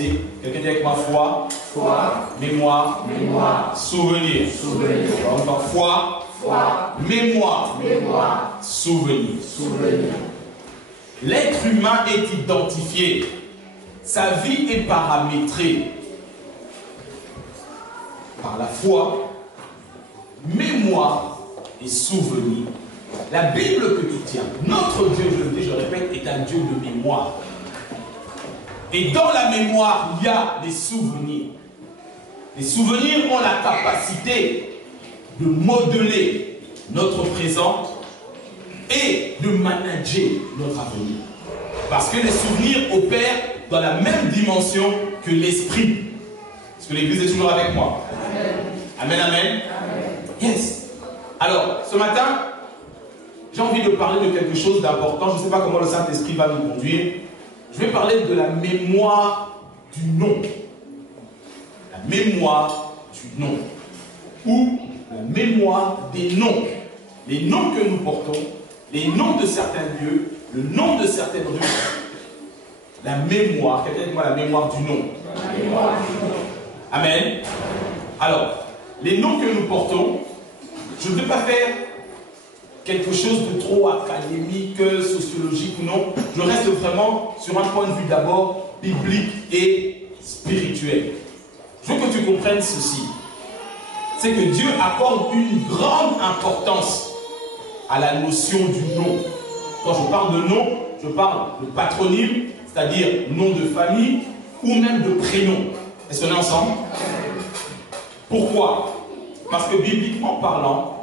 passé. Quelqu'un dit avec moi foi, mémoire, souvenir. Encore foi, mémoire, souvenir. L'être humain est identifié. Sa vie est paramétrée par la foi, mémoire et souvenir. La Bible que tu tiens, notre Dieu, je le dis, je le répète, est un Dieu de mémoire. Et dans la mémoire, il y a des souvenirs. Les souvenirs ont la capacité de modeler notre présent et de manager notre avenir. Parce que les souvenirs opèrent dans la même dimension que l'esprit. Est-ce que l'Église est toujours avec moi? Amen, amen. Yes. Alors, ce matin, j'ai envie de parler de quelque chose d'important. Je ne sais pas comment le Saint-Esprit va nous conduire. Je vais parler de la mémoire du nom. La mémoire du nom. Ou la mémoire des noms. Les noms que nous portons, les noms de certains lieux, le nom de certaines rues. La mémoire, quelqu'un dit moi la mémoire du nom. La mémoire du nom. Amen. Alors, les noms que nous portons, je ne vais pas faire quelque chose de trop académique, sociologique, non. Je reste vraiment sur un point de vue d'abord biblique et spirituel. Je veux que tu comprennes ceci. C'est que Dieu accorde une grande importance à la notion du nom. Quand je parle de nom, je parle de patronyme, c'est-à-dire nom de famille ou même de prénom. Est-ce qu'on est ensemble? Pourquoi? Parce que bibliquement parlant,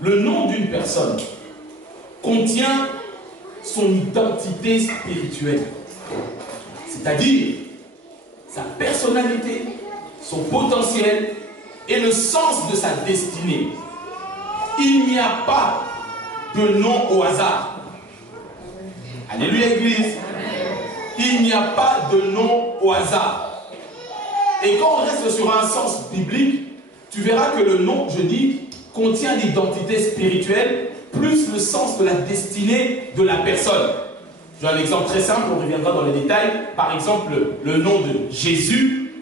le nom d'une personne contient son identité spirituelle. C'est-à-dire sa personnalité, son potentiel et le sens de sa destinée. Il n'y a pas de nom au hasard. Alléluia, Église. Il n'y a pas de nom au hasard. Et quand on reste sur un sens biblique, tu verras que le nom, je dis, contient l'identité spirituelle plus le sens de la destinée de la personne. J'ai un exemple très simple, on reviendra dans les détails. Par exemple, le nom de Jésus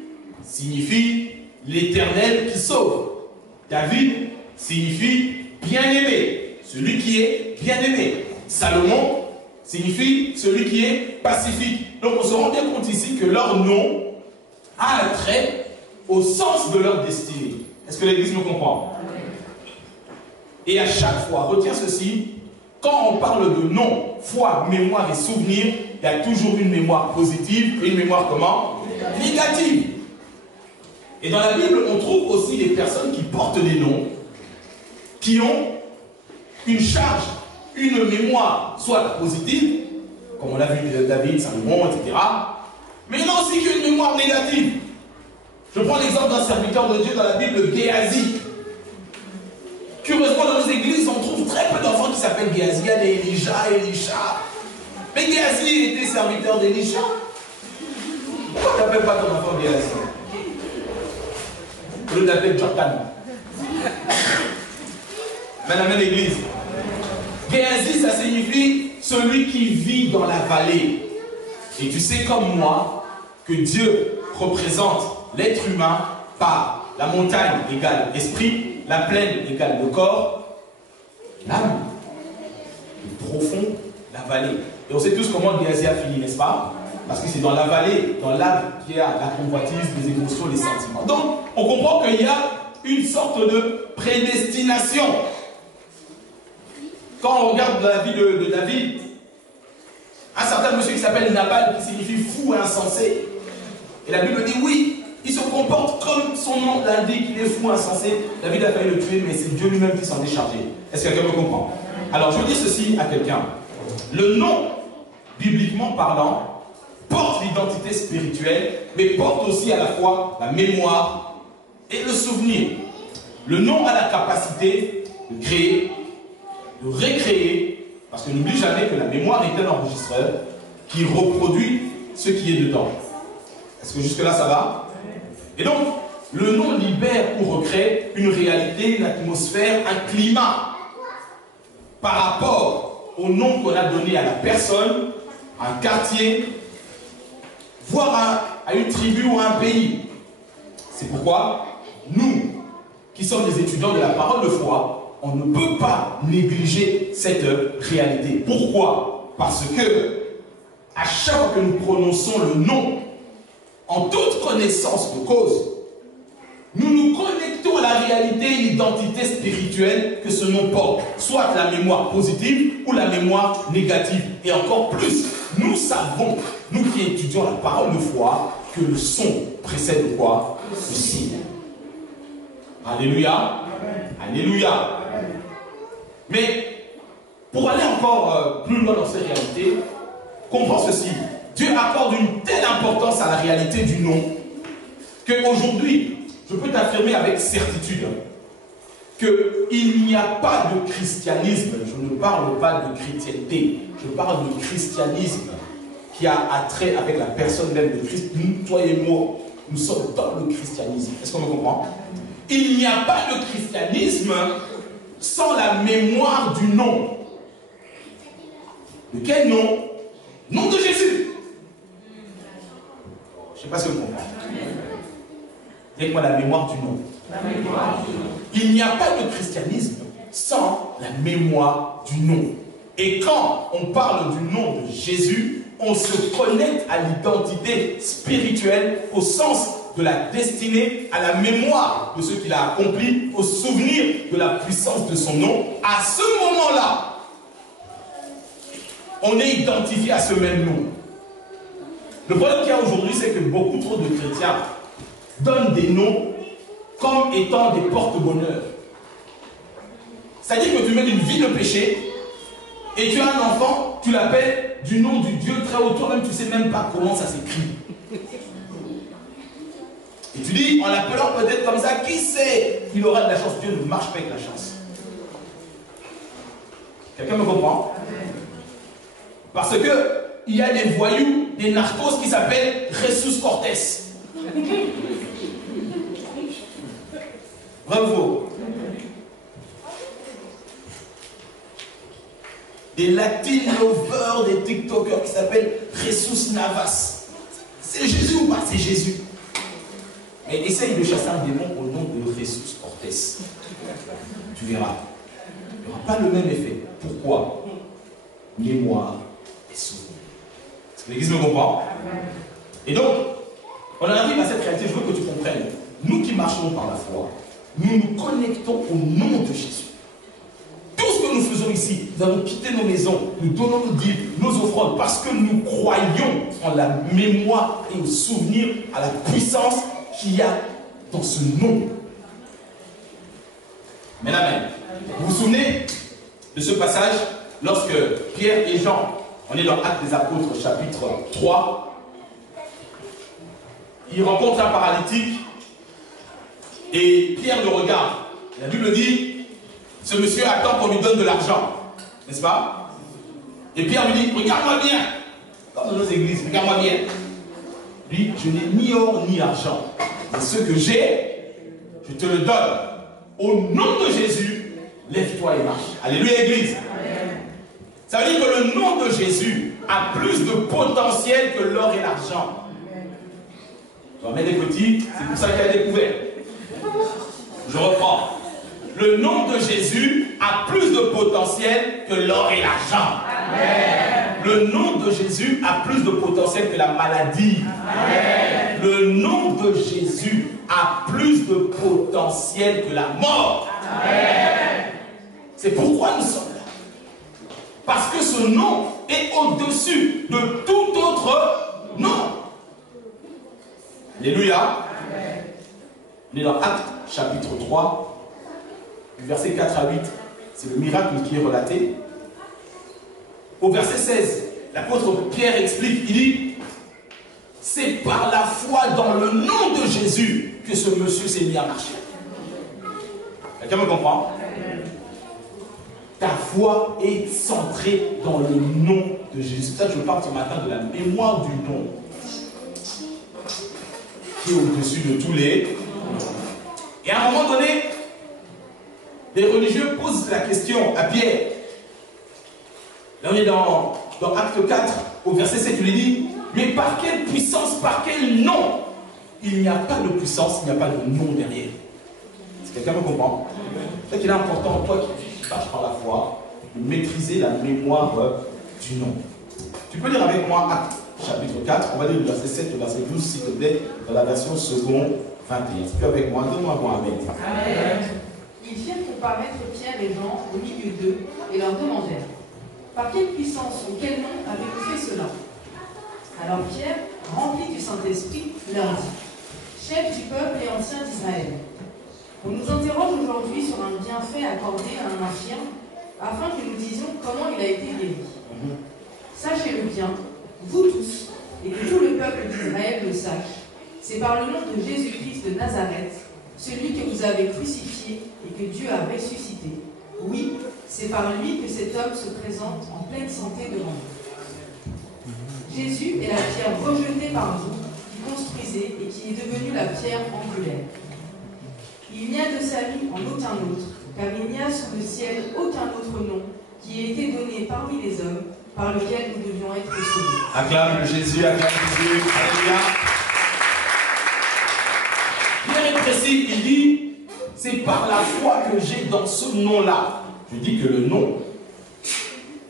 signifie l'Éternel qui sauve. David signifie bien-aimé, celui qui est bien-aimé. Salomon signifie celui qui est pacifique. Donc on se rend bien compte ici que leur nom a un trait au sens de leur destinée. Est-ce que l'Église me comprend? Et à chaque fois, retiens ceci, quand on parle de nom, foi, mémoire et souvenir, il y a toujours une mémoire positive et une mémoire comment? Négative. Et dans la Bible, on trouve aussi des personnes qui portent des noms, qui ont une charge, une mémoire, soit positive, comme on l'a vu de David, Salomon, etc. Mais il y en a aussi qui ont une mémoire négative. Je prends l'exemple d'un serviteur de Dieu dans la Bible, Géasi. Curieusement, dans nos églises, on trouve très peu d'enfants qui s'appellent Géasi. Il y a des Elisha, Elisha. Mais Géasi était serviteur d'Elisha. Pourquoi tu n'appelles pas ton enfant Géasi? Au lieu d'appeler Jordan. Madame l'église. Géasi, ça signifie celui qui vit dans la vallée. Et tu sais comme moi que Dieu représente l'être humain par la montagne égale esprit, la plaine égale le corps, l'âme, le profond, la vallée. Et on sait tous comment Géasi a fini, n'est-ce pas? Parce que c'est dans la vallée, dans l'âme, qu'il y a la convoitise, les émotions, les sentiments. Donc, on comprend qu'il y a une sorte de prédestination. Quand on regarde la vie de David, un certain monsieur qui s'appelle Nabal, qui signifie fou et insensé. Et la Bible dit oui, il se comporte comme son nom l'indique, il est fou, insensé. David a failli le tuer, mais c'est Dieu lui-même qui s'en est chargé. Est-ce que quelqu'un me comprend? Alors, je dis ceci à quelqu'un. Le nom, bibliquement parlant, porte l'identité spirituelle, mais porte aussi à la fois la mémoire et le souvenir. Le nom a la capacité de créer, de récréer, parce que n'oublie jamais que la mémoire est un enregistreur qui reproduit ce qui est dedans. Est-ce que jusque-là ça va? Et donc, le nom libère ou recrée une réalité, une atmosphère, un climat par rapport au nom qu'on a donné à la personne, à un quartier, voire à à une tribu ou à un pays. C'est pourquoi nous, qui sommes des étudiants de la parole de foi, on ne peut pas négliger cette réalité. Pourquoi? Parce que à chaque fois que nous prononçons le nom, en toute connaissance de cause, nous nous connectons à la réalité et l'identité spirituelle que ce nom porte, soit la mémoire positive ou la mémoire négative. Et encore plus, nous savons, nous qui étudions la parole de foi, que le son précède quoi? Le signe. Alléluia. Alléluia. Mais pour aller encore plus loin dans ces réalités, comprends ceci. Dieu accorde une telle importance à la réalité du nom qu'aujourd'hui, je peux t'affirmer avec certitude qu'il n'y a pas de christianisme, je ne parle pas de chrétienté, je parle de christianisme qui a attrait avec la personne même de Christ. Nous, toi et moi, nous sommes dans le christianisme. Est-ce qu'on me comprend? Il n'y a pas de christianisme sans la mémoire du nom. De quel nom? Nom de Jésus. Je ne sais pas si vous comprenez. Dites-moi la mémoire du nom. La mémoire du nom. Il n'y a pas de christianisme sans la mémoire du nom. Et quand on parle du nom de Jésus, on se connecte à l'identité spirituelle, au sens de la destinée, à la mémoire de ce qu'il a accompli, au souvenir de la puissance de son nom. À ce moment-là, on est identifié à ce même nom. Le problème qu'il y a aujourd'hui, c'est que beaucoup trop de chrétiens donnent des noms comme étant des porte-bonheur. C'est-à-dire que tu mets une vie de péché et tu as un enfant, tu l'appelles du nom du Dieu très haut, toi-même tu ne sais même pas comment ça s'écrit. Et tu dis, en l'appelant peut-être comme ça, qui sait, il aura de la chance. Dieu ne marche pas avec la chance. Quelqu'un me comprend? Parce que il y a des voyous, des narcos qui s'appellent Jesus Cortés. Vrai ou faux? Des Latin lovers, des TikTokers qui s'appellent Jesus Navas. C'est Jésus ou pas? C'est Jésus. Mais essaye de chasser un démon au nom de Jesus Cortés. Tu verras. Il n'y aura pas le même effet. Pourquoi? Mémoire et souvenir. Est-ce que l'Église me comprend? Et donc, on en arrive à cette réalité, je veux que tu comprennes. Nous qui marchons par la foi, nous nous connectons au nom de Jésus. Tout ce que nous faisons ici, nous avons quitté nos maisons, nous donnons nos dîmes, nos offrandes, parce que nous croyons en la mémoire et au souvenir, à la puissance qu'il y a dans ce nom. Amen, amen. Vous vous souvenez de ce passage lorsque Pierre et Jean, on est dans Actes des Apôtres, chapitre 3, ils rencontrent un paralytique et Pierre le regarde. La Bible dit, ce monsieur attend qu'on lui donne de l'argent, n'est-ce pas? Et Pierre lui dit, regarde-moi bien, comme dans nos églises, regarde-moi bien. Lui, je n'ai ni or ni argent, mais ce que j'ai, je te le donne. Au nom de Jésus, lève-toi et marche. Alléluia, Église. Ça veut dire que le nom de Jésus a plus de potentiel que l'or et l'argent. Tu vas mettre des petits, c'est pour ça qu'il a découvert. Je reprends. Le nom de Jésus a plus de potentiel que l'or et l'argent. Le nom de Jésus a plus de potentiel que la maladie. Amen. Le nom de Jésus a plus de potentiel que la mort. C'est pourquoi nous sommes là. Parce que ce nom est au-dessus de tout autre nom. Alléluia. On est dans Actes chapitre 3. Du verset 4 à 8, c'est le miracle qui est relaté. Au verset 16, l'apôtre Pierre explique, il dit, c'est par la foi dans le nom de Jésus que ce monsieur s'est mis à marcher. Quelqu'un me comprend? Ta foi est centrée dans le nom de Jésus. C'est pour ça que je parle ce matin de la mémoire du nom qui est au-dessus de tous les... Et à un moment donné, les religieux posent la question à Pierre. Là, on est dans Acte 4, au verset 7, tu lui dis, Mais par quelle puissance, par quel nom? Il n'y a pas de puissance, il n'y a pas de nom derrière. Est-ce que quelqu'un me comprend? C'est qu'il est important, toi qui marches par la foi, de maîtriser la mémoire du nom. Tu peux lire avec moi Actes chapitre 4, on va lire le verset 7 au verset 12, s'il te plaît, dans la version seconde 21. Si tu es avec moi, donne-moi bon amen. Amen. Ils firent comparaître Pierre et Jean au milieu d'eux et leur demandèrent: par quelle puissance ou quel nom avez-vous fait cela? Alors Pierre, rempli du Saint-Esprit, leur dit: chefs du peuple et anciens d'Israël, on nous interroge aujourd'hui sur un bienfait accordé à un infirme, afin que nous disions comment il a été guéri. Sachez-le bien, vous tous, et que tout le peuple d'Israël le sache, c'est par le nom de Jésus-Christ de Nazareth, celui que vous avez crucifié et que Dieu a ressuscité. Oui, c'est par lui que cet homme se présente en pleine santé devant vous. Jésus est la pierre rejetée par vous, qui construisez et qui est devenue la pierre angulaire. Il n'y a de salut en aucun autre, car il n'y a sous le ciel aucun autre nom qui ait été donné parmi les hommes, par lequel nous devions être sauvés. Acclame Jésus, acclame Jésus. Alléluia. Bien et précis, il dit, c'est par la foi que j'ai dans ce nom-là. Je dis que le nom,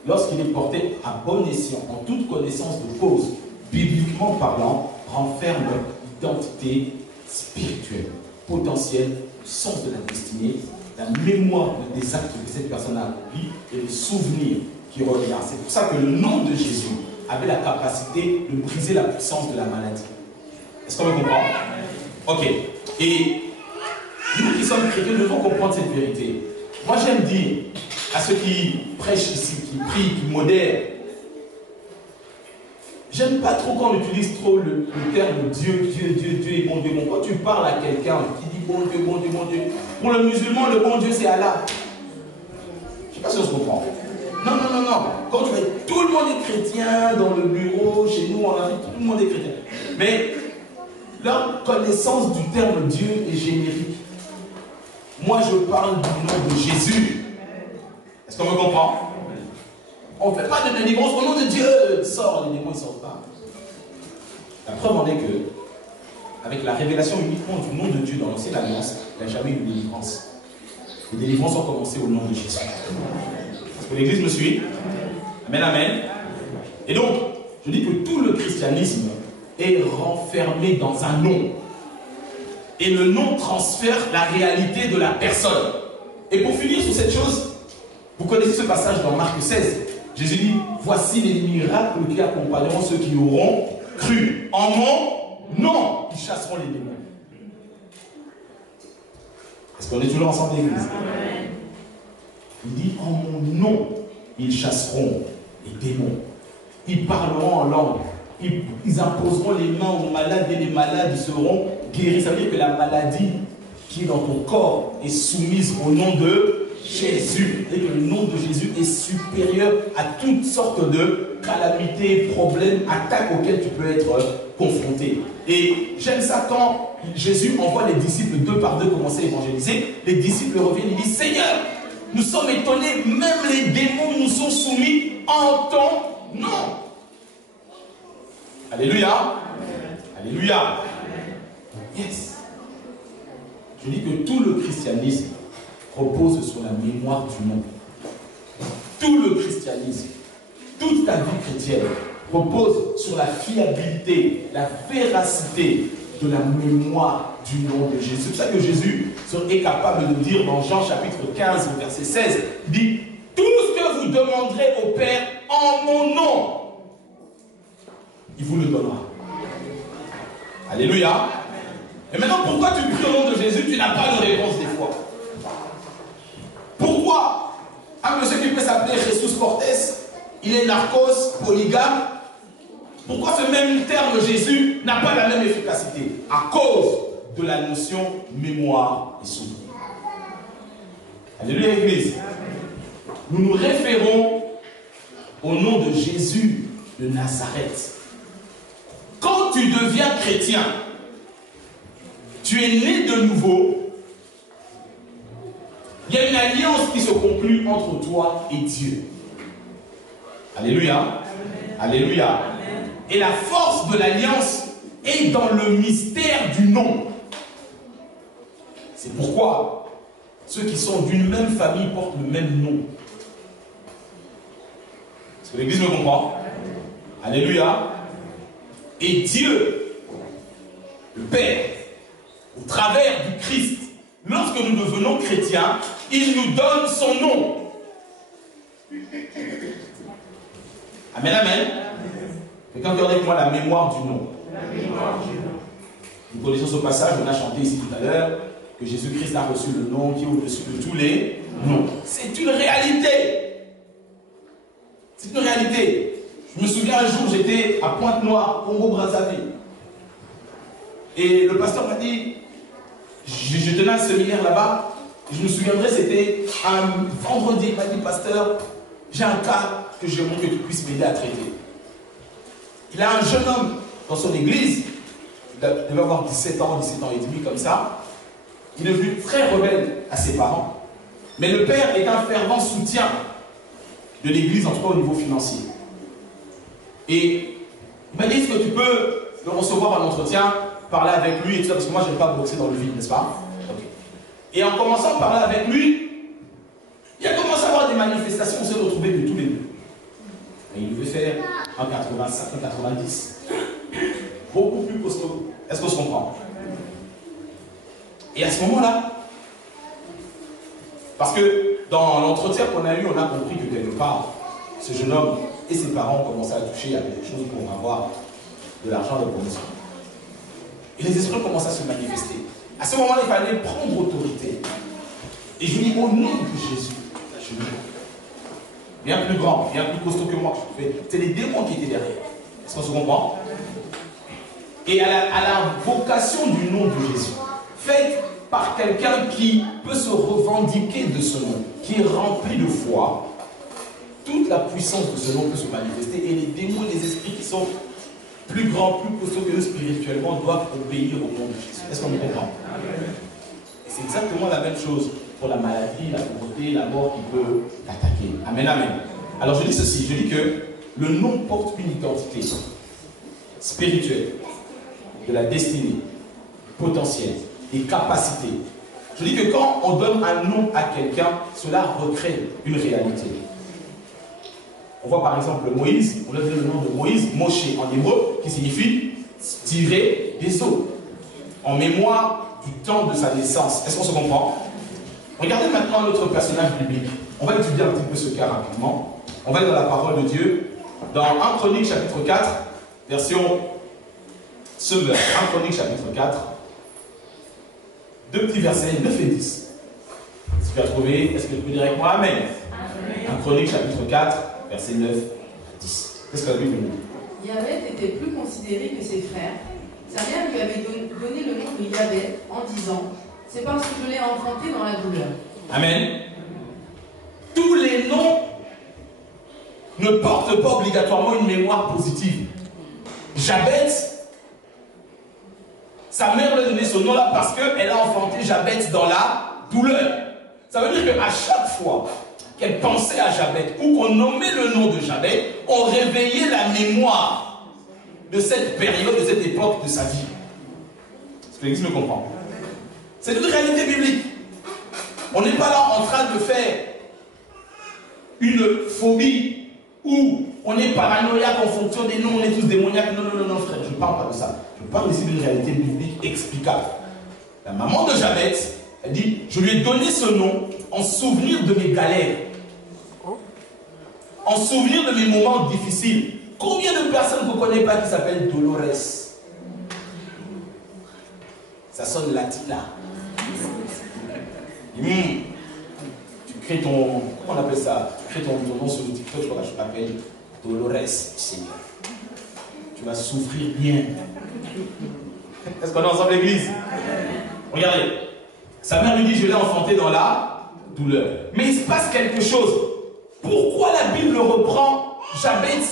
lorsqu'il est porté à bon escient, en toute connaissance de cause, bibliquement parlant, renferme l'identité spirituelle, potentielle, le sens de la destinée, la mémoire des actes que cette personne a accomplis et le souvenir qui revient. C'est pour ça que le nom de Jésus avait la capacité de briser la puissance de la maladie. Est-ce qu'on me comprend? Ok. Et nous qui sommes chrétiens devons comprendre cette vérité. Moi j'aime dire à ceux qui prêchent ici, qui prient, qui modèrent, j'aime pas trop quand on utilise trop le terme Dieu, Dieu, Dieu, Dieu et mon Dieu. Bon, quand tu parles à quelqu'un qui dit bon Dieu, bon Dieu, bon Dieu, pour le musulman, le bon Dieu c'est Allah. Je ne sais pas si on se comprend. Non, non, non, non. Quand tu vois, tout le monde est chrétien dans le bureau, chez nous, en Afrique, tout le monde est chrétien. Mais leur connaissance du terme Dieu est générique. Moi, je parle du nom de Jésus. Est-ce qu'on me comprend? On ne fait pas de délivrance au nom de Dieu. Sors, les démons, ils ne sortent pas. La preuve en est que, avec la révélation uniquement du nom de Dieu dans l'Ancienne Alliance, il n'y a jamais eu de délivrance. Les délivrances ont commencé au nom de Jésus. Est-ce que l'Église me suit? Amen, amen. Et donc, je dis que tout le christianisme est renfermé dans un nom. Et le nom transfère la réalité de la personne. Et pour finir sur cette chose, vous connaissez ce passage dans Marc 16. Jésus dit, voici les miracles qui accompagneront ceux qui auront cru. En mon nom, ils chasseront les démons. Est-ce qu'on est toujours ensemble, l'Église? Il dit, en mon nom, ils chasseront les démons. Ils parleront en langue. Ils imposeront les mains aux malades et les malades seront guéris. Ça veut dire que la maladie qui est dans ton corps est soumise au nom de Jésus. Et que le nom de Jésus est supérieur à toutes sortes de calamités, problèmes, attaques auxquelles tu peux être confronté. Et j'aime ça quand Jésus envoie les disciples deux par deux commencer à évangéliser. Les disciples reviennent et disent, Seigneur, nous sommes étonnés, même les démons nous sont soumis en ton nom. Alléluia. Amen. Alléluia. Amen. Yes. Je dis que tout le christianisme repose sur la mémoire du nom. Tout le christianisme, toute ta vie chrétienne repose sur la fiabilité, la véracité de la mémoire du nom de Jésus. C'est pour ça que Jésus est capable de dire dans Jean chapitre 15, verset 16, il dit, tout ce que vous demanderez au Père en mon nom, il vous le donnera. Alléluia. Et maintenant, pourquoi tu pries au nom de Jésus, tu n'as pas de réponse des fois? Pourquoi un monsieur qui peut s'appeler Jesus Cortés, il est narcos, polygame? Pourquoi ce même terme Jésus n'a pas la même efficacité? À cause de la notion mémoire et souvenir. Alléluia, Église. Nous nous référons au nom de Jésus de Nazareth. Quand tu deviens chrétien, tu es né de nouveau, il y a une alliance qui se conclut entre toi et Dieu. Alléluia. Amen. Alléluia. Amen. Et la force de l'alliance est dans le mystère du nom. C'est pourquoi ceux qui sont d'une même famille portent le même nom. Est-ce que l'Église me comprend? Alléluia. Et Dieu, le Père, au travers du Christ, lorsque nous devenons chrétiens, il nous donne son nom. Amen, amen. Quelqu'un qui aurait avec moi la mémoire du nom. Nous connaissons ce passage, on a chanté ici tout à l'heure, que Jésus-Christ a reçu le nom qui est au-dessus de tous les noms. C'est une réalité. C'est une réalité. Je me souviens un jour, j'étais à Pointe-Noire, Congo-Brazzaville. Et le pasteur m'a dit, je tenais un séminaire là-bas, je me souviendrai, c'était un vendredi, il m'a dit, pasteur, j'ai un cas que j'aimerais que tu puisses m'aider à traiter. Il a un jeune homme dans son église, il devait avoir 17 ans et demi comme ça. Il est devenu très rebelle à ses parents. Mais le père est un fervent soutien de l'église, en tout cas au niveau financier. Et il m'a dit, est-ce que tu peux le recevoir à l'entretien, parler avec lui et tout ça, parce que moi je n'aime pas boxer dans le vide, n'est-ce pas? Okay. Et en commençant à parler avec lui, il a commencé à avoir des manifestations, on s'est retrouvés de tous les deux. Et il devait faire 1,85, 1,90. Beaucoup plus costaud. Est-ce qu'on se comprend? Et à ce moment-là, parce que dans l'entretien qu'on a eu, on a compris que quelque part, ce jeune homme et ses parents ont commencé à toucher à quelque chose pour avoir de l'argent de promotion. Et les esprits commencent à se manifester. À ce moment-là, il fallait prendre autorité. Et je lui dis, au nom de Jésus, je lui dis, bien plus grand, bien plus costaud que moi. C'est les démons qui étaient derrière. Est-ce qu'on se comprend? Et à la vocation du nom de Jésus, faite par quelqu'un qui peut se revendiquer de ce nom, qui est rempli de foi, toute la puissance de ce nom peut se manifester et les démons et les esprits qui sont plus grands, plus costauds que nous spirituellement doivent obéir au nom de Jésus. Est-ce qu'on me comprend? Et c'est exactement la même chose pour la maladie, la pauvreté, la mort qui peut l'attaquer. Amen, amen. Alors je dis ceci, je dis que le nom porte une identité spirituelle, de la destinée, potentielle, des capacités. Je dis que quand on donne un nom à quelqu'un, cela recrée une réalité. On voit par exemple Moïse, on a donné le nom de Moïse, Moshe en hébreu, qui signifie tirer des eaux, en mémoire du temps de sa naissance. Est-ce qu'on se comprend? Regardez maintenant notre personnage biblique. On va étudier un petit peu ce cas rapidement. On va aller dans la parole de Dieu, dans 1 Chronique chapitre 4, version Semeur. 1 Chronique chapitre 4, deux petits versets, 9 et 10. Si tu as trouvé, est-ce que tu peux dire avec moi Amen? 1 Chronique chapitre 4, verset 9 à 10. Qu'est-ce que la Bible nous dit? Yahvé était plus considéré que ses frères. Sa mère lui avait donné le nom de Yahvé en disant, c'est parce que je l'ai enfanté dans la douleur. Amen. Tous les noms ne portent pas obligatoirement une mémoire positive. Jabez, sa mère lui a donné ce nom-là parce qu'elle a enfanté Jabez dans la douleur. Ça veut dire qu'à chaque fois qu'elle pensait à Jabez ou qu'on nommait le nom de Jabez, on réveillait la mémoire de cette période, de cette époque de sa vie. Est-ce que l'Église me comprend? C'est une réalité biblique. On n'est pas là en train de faire une phobie où on est paranoïaque en fonction des noms, on est tous démoniaques. Non, non, non, non, frère, je ne parle pas de ça. Je parle ici d'une réalité biblique explicable. La maman de Jabez, elle dit, je lui ai donné ce nom en souvenir de mes galères, en souvenir de mes moments difficiles. Combien de personnes vous ne connaissez pas qui s'appellent Dolores? Ça sonne latina. Tu crées ton, comment on appelle ça? Tu crées ton nom sur le TikTok, je t'appelle Dolores, Seigneur. Tu vas souffrir bien. Est-ce qu'on est ensemble l'église? Regardez. Sa mère lui dit, je l'ai enfanté dans la douleur. Mais il se passe quelque chose. Pourquoi la Bible reprend Jabez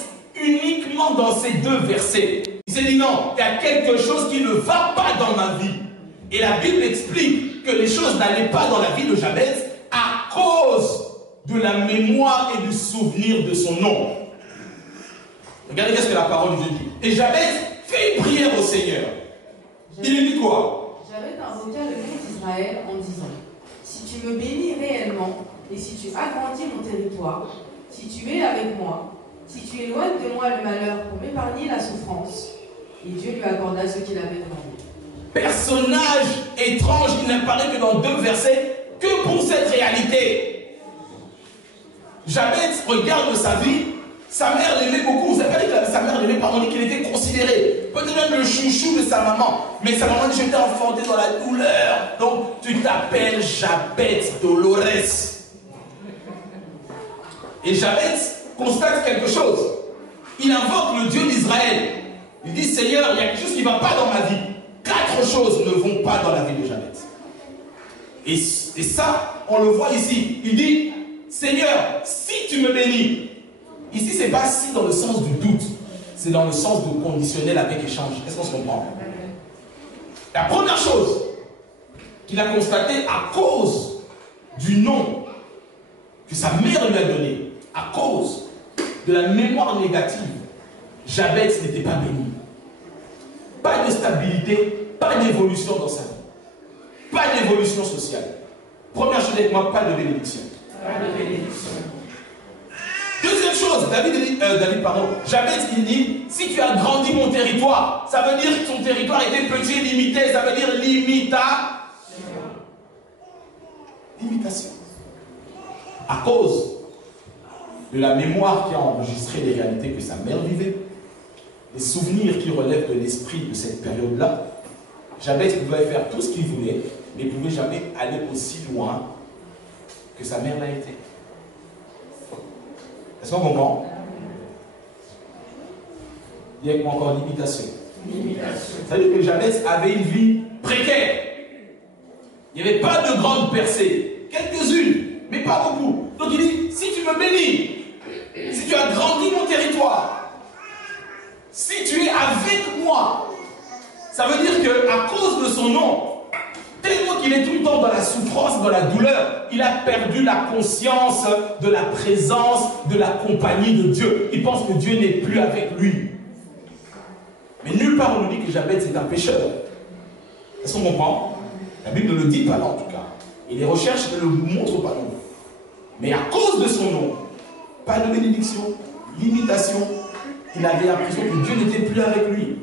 uniquement dans ces deux versets? Il s'est dit non, il y a quelque chose qui ne va pas dans ma vie. Et la Bible explique que les choses n'allaient pas dans la vie de Jabez à cause de la mémoire et du souvenir de son nom. Regardez qu'est-ce que la parole de Dieu dit. Et Jabez fait une prière au Seigneur. Il lui dit quoi? Jabez invoqua le Dieu d'Israël en disant: si tu me bénis réellement, et si tu agrandis mon territoire, si tu es avec moi, si tu éloignes de moi le malheur pour m'épargner la souffrance. Et Dieu lui accorda ce qu'il avait demandé. Personnage étrange, il n'apparaît que dans 2 versets, que pour cette réalité. Jabez regarde sa vie, sa mère l'aimait beaucoup. Vous savez que sa mère l'aimait, pardon, qu'il était considéré, peut-être même le chouchou de sa maman. Mais sa maman dit: je t'ai enfanté dans la douleur, donc tu t'appelles Jabez Dolores. Et Jabez constate quelque chose. Il invoque le Dieu d'Israël. Il dit: Seigneur, il y a quelque chose qui ne va pas dans ma vie. 4 choses ne vont pas dans la vie de Jabez. Et ça, on le voit ici. Il dit: Seigneur, si tu me bénis. Ici, ce n'est pas si dans le sens du doute. C'est dans le sens de conditionnel avec échange. Est-ce qu'on se comprend? La première chose qu'il a constatée à cause du nom que sa mère lui a donné, à cause de la mémoire négative, Jabez n'était pas béni. Pas de stabilité, pas d'évolution dans sa vie. Pas d'évolution sociale. Première chose avec moi, pas de bénédiction. Pas de bénédiction. Deuxième chose, Jabez, il dit: si tu as grandi mon territoire, ça veut dire que ton territoire était petit et limité, ça veut dire limitation. À cause de la mémoire qui a enregistré les réalités que sa mère vivait, les souvenirs qui relèvent de l'esprit de cette période-là, Jabez pouvait faire tout ce qu'il voulait, mais ne pouvait jamais aller aussi loin que sa mère l'a été. Est-ce qu'on comprend? Il y a encore limitation. Ça veut dire que Jabez avait une vie précaire. Il n'y avait pas de grandes percées. Quelques-unes, mais pas beaucoup. Donc il dit: si tu me bénis, si tu as grandi mon territoire, si tu es avec moi, ça veut dire qu'à cause de son nom, tellement qu'il est tout le temps dans la souffrance, dans la douleur, il a perdu la conscience de la présence, de la compagnie de Dieu. Il pense que Dieu n'est plus avec lui. Mais nulle part on nous dit que Jabez est un pécheur. Est-ce qu'on comprend? La Bible ne le dit pas là en tout cas. Et les recherches ne le montrent pas non plus. Mais à cause de son nom, pas de bénédiction, limitation, il avait l'impression que Dieu n'était plus avec lui.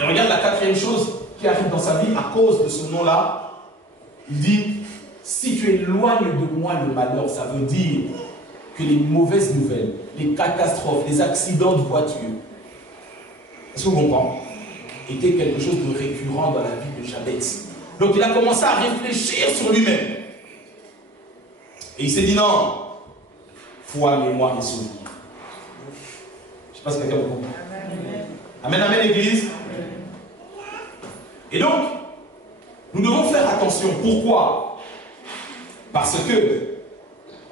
Et regarde la 4e chose qui arrive dans sa vie à cause de ce nom-là. Il dit: si tu éloignes de moi le malheur, ça veut dire que les mauvaises nouvelles, les catastrophes, les accidents de voiture, est-ce qu'on comprend, étaient quelque chose de récurrent dans la vie de Jabez. Donc il a commencé à réfléchir sur lui-même. Et il s'est dit: non, foi, mémoire et souvenir. Je ne sais pas si quelqu'un me comprend. Amen, amen, Église. Et donc, nous devons faire attention. Pourquoi? Parce que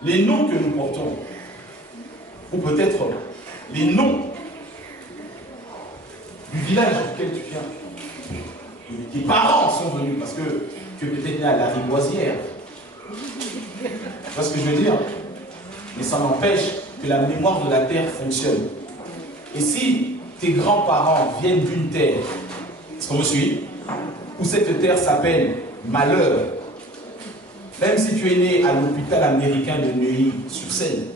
les noms que nous portons, ou peut-être les noms du village duquel tu viens, tes parents sont venus parce que tu es peut-être né à la Riboisière. Tu vois ce que je veux dire? Mais ça n'empêche que la mémoire de la terre fonctionne. Et si tes grands-parents viennent d'une terre, est-ce qu'on me suit? Où cette terre s'appelle malheur, même si tu es né à l'hôpital américain de Neuilly-sur-Seine,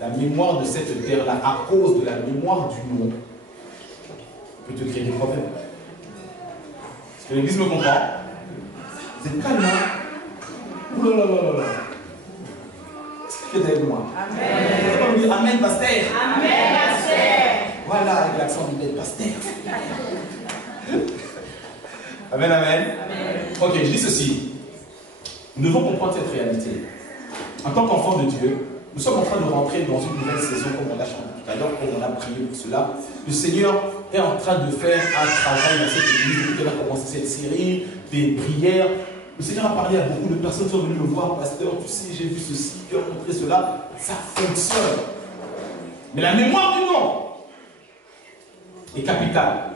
la mémoire de cette terre-là, à cause de la mémoire du nom, peut te créer des problèmes. Est-ce que l'Église me comprend? Vous êtes calme, hein? Ouh là là là là. Est-ce que vous êtes avec moi? Amen. Vous allez dire Amen, pasteur. Amen, pasteur. Voilà, avec l'accent du bête, pasteur. Amen, amen. Amen. Ok, je dis ceci. Nous devons comprendre cette réalité. En tant qu'enfants de Dieu, nous sommes en train de rentrer dans une nouvelle saison, comme on a chanté tout à l'heure, comme on a prié pour cela. Le Seigneur est en train de faire un travail dans cette église. Il a commencé cette série, des prières. Le Seigneur a parlé à beaucoup de personnes qui sont venues me voir, pasteur, tu sais, j'ai vu ceci, tu as montré cela. Ça fonctionne. Mais la mémoire du nom est capitale.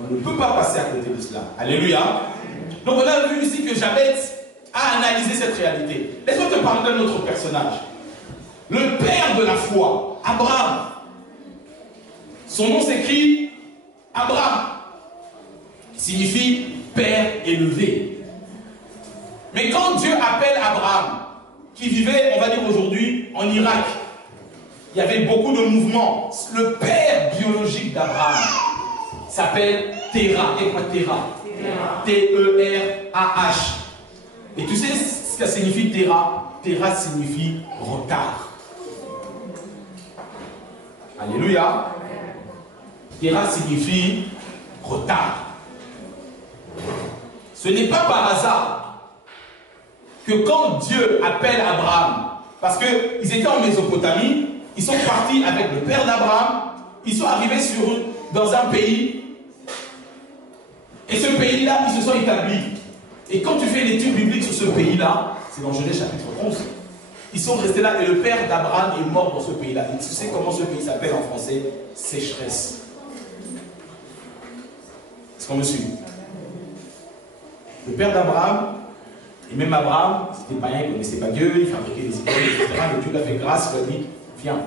On ne peut pas passer à côté de cela. Alléluia. Donc on a vu ici que Jabez a analysé cette réalité. Laisse-moi te parler d'un autre personnage. Le père de la foi, Abraham. Son nom s'écrit Abraham, qui signifie père élevé. Mais quand Dieu appelle Abraham, qui vivait, on va dire aujourd'hui, en Irak, il y avait beaucoup de mouvements. Le père biologique d'Abraham s'appelle Terah. Et quoi Terah? T-E-R-A-H. Et tu sais ce que signifie Terah? Terah signifie retard. Alléluia. Terah signifie retard. Ce n'est pas par hasard que quand Dieu appelle Abraham, parce qu'ils étaient en Mésopotamie, ils sont partis avec le père d'Abraham, ils sont arrivés dans un pays, et ce pays-là, ils se sont établis. Et quand tu fais une étude biblique sur ce pays-là, c'est dans Genèse chapitre 11, ils sont restés là, et le père d'Abraham est mort dans ce pays-là. Et tu sais comment ce pays s'appelle en français? Sécheresse. Est-ce qu'on me suit? Le père d'Abraham, et même Abraham, c'était païen, il ne connaissait pas Dieu, il fabriquait des idoles, etc. Mais Dieu lui a fait grâce, il lui a dit, viens.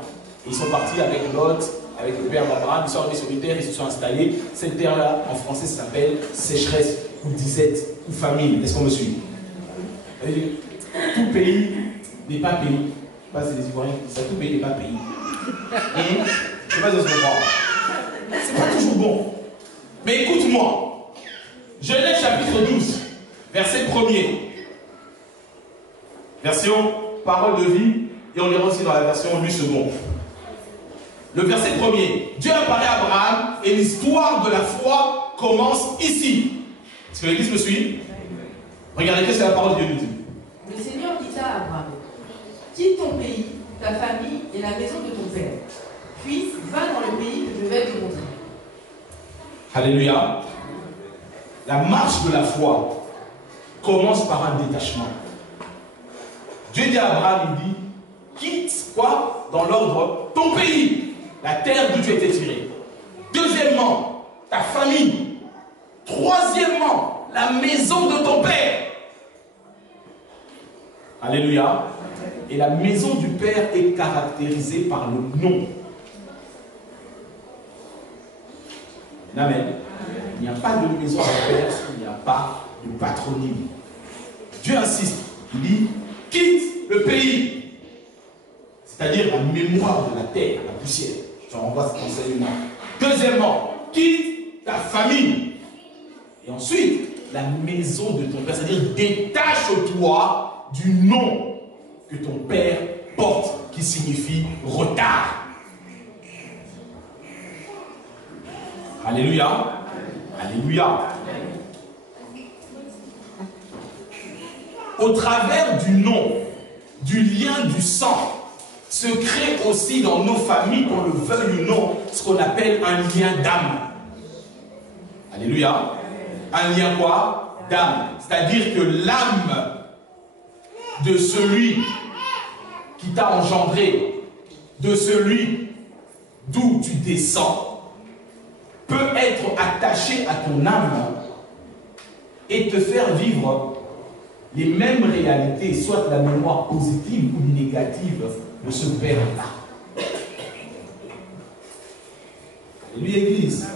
Et ils sont partis avec Lot, avec le père d'Abraham, ils sont arrivés sur une terre, ils se sont installés. Cette terre-là, en français, ça s'appelle sécheresse, ou disette, ou famine. Est-ce qu'on me suit? Tout pays n'est pas pays. Je ne sais pas si les Ivoiriens disent ça, tout pays n'est pas pays. Je ne sais pas si on se comprend. C'est pas toujours bon. Mais écoute-moi. Genèse chapitre 12, verset 1er. Version parole de vie, et on lira aussi dans la version lu second. Le verset 1er. Dieu apparaît à Abraham et l'histoire de la foi commence ici. Est-ce que l'église me suit? Regardez que c'est la parole de Dieu nous dit. Le Seigneur dit à Abraham, quitte ton pays, ta famille et la maison de ton père. Puis va dans le pays que je vais te montrer. Alléluia. La marche de la foi commence par un détachement. Dieu dit à Abraham, il dit, quitte quoi? Dans l'ordre, ton pays, la terre d'où tu étais tiré. Deuxièmement, ta famille. Troisièmement, la maison de ton père. Alléluia. Et la maison du père est caractérisée par le nom. Amen. Il n'y a pas de maison de père s'il n'y a pas de patronyme. Dieu insiste. Il dit, quitte le pays. C'est-à-dire la mémoire de la terre, la poussière. Je te renvoie cet enseignement. Deuxièmement, quitte ta famille. Et ensuite, la maison de ton père. C'est-à-dire, détache-toi du nom que ton père porte, qui signifie retard. Alléluia. Alléluia. Au travers du nom, du lien du sang, se crée aussi dans nos familles, qu'on le veuille ou non, ce qu'on appelle un lien d'âme. Alléluia. Un lien quoi? D'âme. C'est-à-dire que l'âme de celui qui t'a engendré, de celui d'où tu descends, peut être attaché à ton âme et te faire vivre les mêmes réalités, soit la mémoire positive ou négative de ce père-là. Alléluia, Église.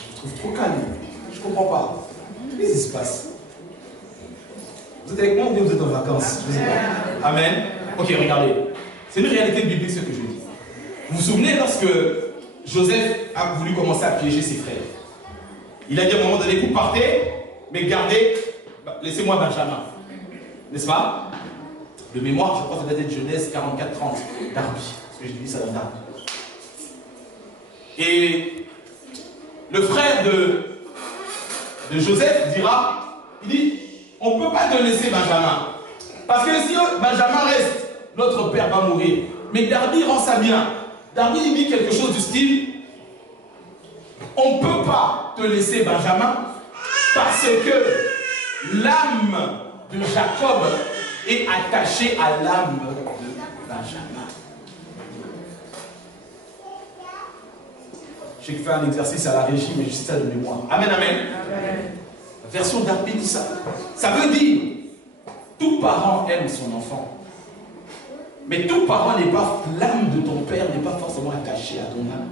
Je trouve trop calme. Je ne comprends pas. Qu'est-ce qui se passe? Vous êtes avec moi ou vous êtes en vacances? Je sais pas. Amen. Ok, regardez. C'est une réalité biblique ce que je dis. Vous vous souvenez lorsque Joseph a voulu commencer à piéger ses frères? Il a dit à un moment donné, vous partez, mais gardez, laissez-moi Benjamin. N'est-ce pas? De mémoire, je crois que ça doit être Genèse 44-30, Darby. Parce que j'ai lu ça dans Darby. Et le frère de Joseph dira, il dit, on ne peut pas te laisser Benjamin. Parce que si Benjamin reste, notre père va mourir. Mais Darby rend ça bien. Darby il dit quelque chose du style, on ne peut pas te laisser Benjamin parce que l'âme de Jacob est attachée à l'âme de Benjamin. J'ai fait un exercice à la régie, mais je sais ça de mémoire. Amen, amen. La version Darby dit ça. Ça veut dire, tout parent aime son enfant. Mais tout parent n'est pas, l'âme de ton père n'est pas forcément attachée à ton âme.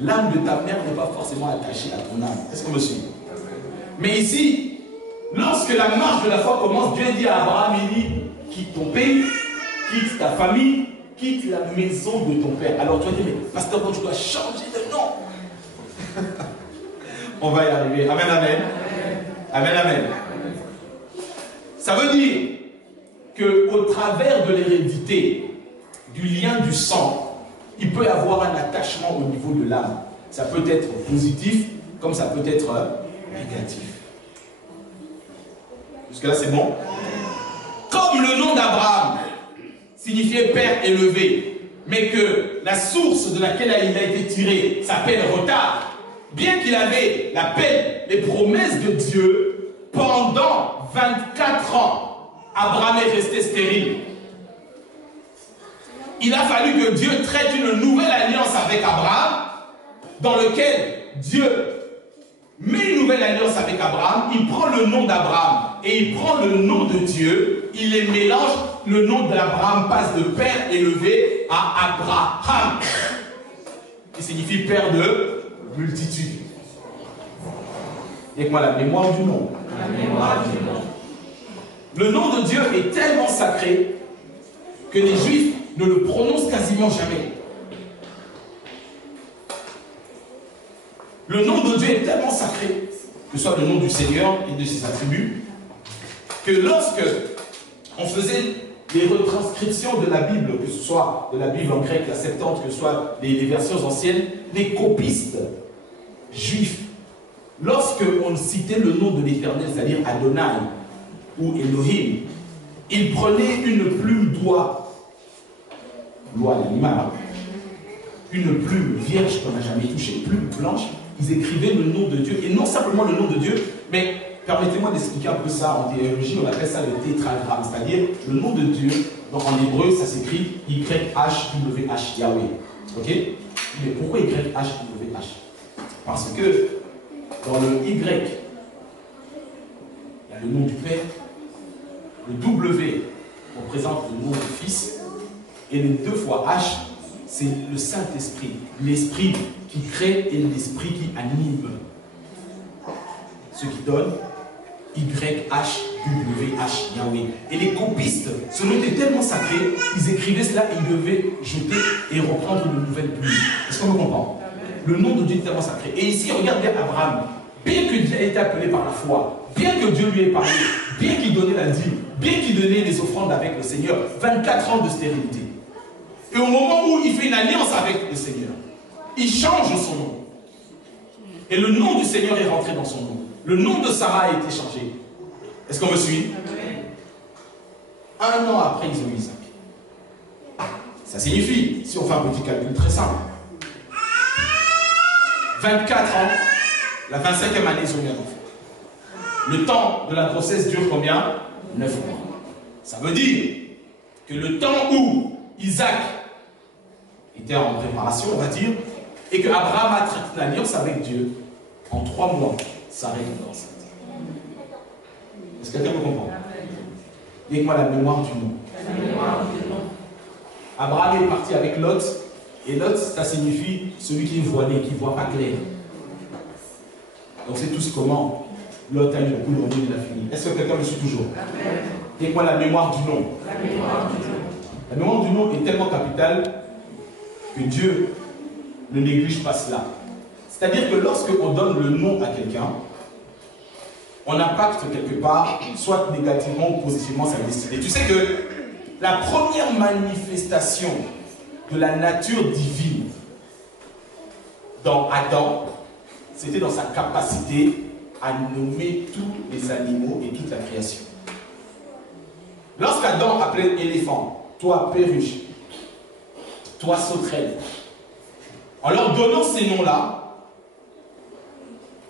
l'âme de ta mère n'est pas forcément attachée à ton âme. Est-ce qu'on me suit? Mais ici, lorsque la marche de la foi commence, Dieu dit à Abraham, il dit, quitte ton pays, quitte ta famille, quitte la maison de ton père. Alors tu vas dire, mais pasteur, quand tu dois changer de nom. On va y arriver. Amen, amen. Amen, amen. Ça veut dire qu'au travers de l'hérédité, du lien du sang, il peut y avoir un attachement au niveau de l'âme. Ça peut être positif, comme ça peut être négatif. Jusque-là, c'est bon? Comme le nom d'Abraham signifiait père élevé, mais que la source de laquelle il a été tiré s'appelle retard, bien qu'il avait les promesses de Dieu, pendant 24 ans, Abraham est resté stérile. Il a fallu que Dieu traite une nouvelle alliance avec Abraham, dans laquelle Dieu met une nouvelle alliance avec Abraham. Il prend le nom d'Abraham et il prend le nom de Dieu, il les mélange. Le nom d'Abraham passe de père élevé à Abraham, qui signifie père de multitude. Avec moi la mémoire du nom. La mémoire du nom. Le nom de Dieu est tellement sacré que les Juifs ne le prononcent quasiment jamais. Le nom de Dieu est tellement sacré, que ce soit le nom du Seigneur et de ses attributs, que lorsque on faisait les retranscriptions de la Bible, que ce soit de la Bible en grec, la Septante, que ce soit les versions anciennes, les copistes juifs, lorsque on citait le nom de l'Éternel, c'est-à-dire Adonai ou Elohim, ils prenaient une plume d'oie, l'oie l'animal, une plume vierge qu'on n'a jamais touchée, plume blanche, ils écrivaient le nom de Dieu, et non simplement le nom de Dieu, mais permettez-moi d'expliquer un peu ça en théologie, on appelle ça le tétragramme, c'est-à-dire le nom de Dieu, donc en hébreu ça s'écrit YHWH, Yahweh. Ok? Mais pourquoi YHWH? Parce que dans le Y, il y a le nom du Père, le W représente le nom du Fils, et les 2 fois H, c'est le Saint-Esprit, l'Esprit qui crée et l'Esprit qui anime. Ce qui donne YHWH, Yahweh. Et les copistes, ce nom était tellement sacré, ils écrivaient cela et ils devaient jeter et reprendre de nouvelles plumes. Est-ce qu'on me comprend? Le nom de Dieu est tellement sacré. Et ici, regardez Abraham. Bien que Dieu ait été appelé par la foi, bien que Dieu lui ait parlé, bien qu'il donnait la dîme, bien qu'il donnait les offrandes avec le Seigneur, 24 ans de stérilité. Et au moment où il fait une alliance avec le Seigneur, il change son nom. Et le nom du Seigneur est rentré dans son nom. Le nom de Sarah a été changé. Est-ce qu'on me suit? Un an après, ils ont eu Isaac. Ça signifie, si on fait un petit calcul très simple, 24 ans, la 25e année, ils ont eu un enfant. Le temps de la grossesse dure combien? 9 mois. Ça veut dire que le temps où Isaac était en préparation, on va dire, et que Abraham a traité une alliance avec Dieu, en 3 mois, Sarah est enceinte. Est-ce que quelqu'un me comprend? Dites-moi la mémoire du nom. Abraham est parti avec Lot, et Lot, ça signifie celui qui est voilé, qui ne voit pas clair. Donc c'est tous comment Lot a eu beaucoup de revenus, il a fini. Est-ce que quelqu'un me suit toujours? Dites-moi la mémoire du nom. La mémoire du nom est tellement capitale que Dieu ne néglige pas cela. C'est-à-dire que lorsqu'on donne le nom à quelqu'un, on impacte quelque part, soit négativement ou positivement, sa destinée. Tu sais que la première manifestation de la nature divine dans Adam, c'était dans sa capacité à nommer tous les animaux et toute la création. Lorsqu'Adam appelait éléphant, toi perruche, toi sauterelle, en leur donnant ces noms-là,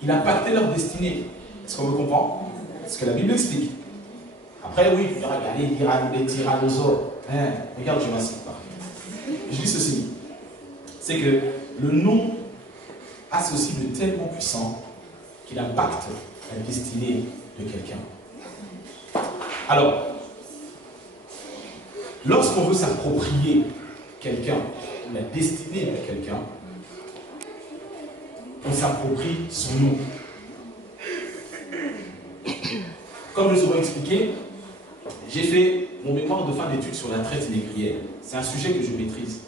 il impactait leur destinée. Est-ce qu'on me comprend? C'est ce que la Bible explique. Après, oui, tu vas regarder les tyrannosaures. Regarde, je m'assieds pas. Je dis ceci. C'est que le nom a ceci de tellement puissant qu'il impacte la destinée de quelqu'un. Alors, lorsqu'on veut s'approprier quelqu'un, la destinée de quelqu'un, on s'approprie son nom. Comme je vous ai expliqué, j'ai fait mon mémoire de fin d'études sur la traite négrière. C'est un sujet que je maîtrise.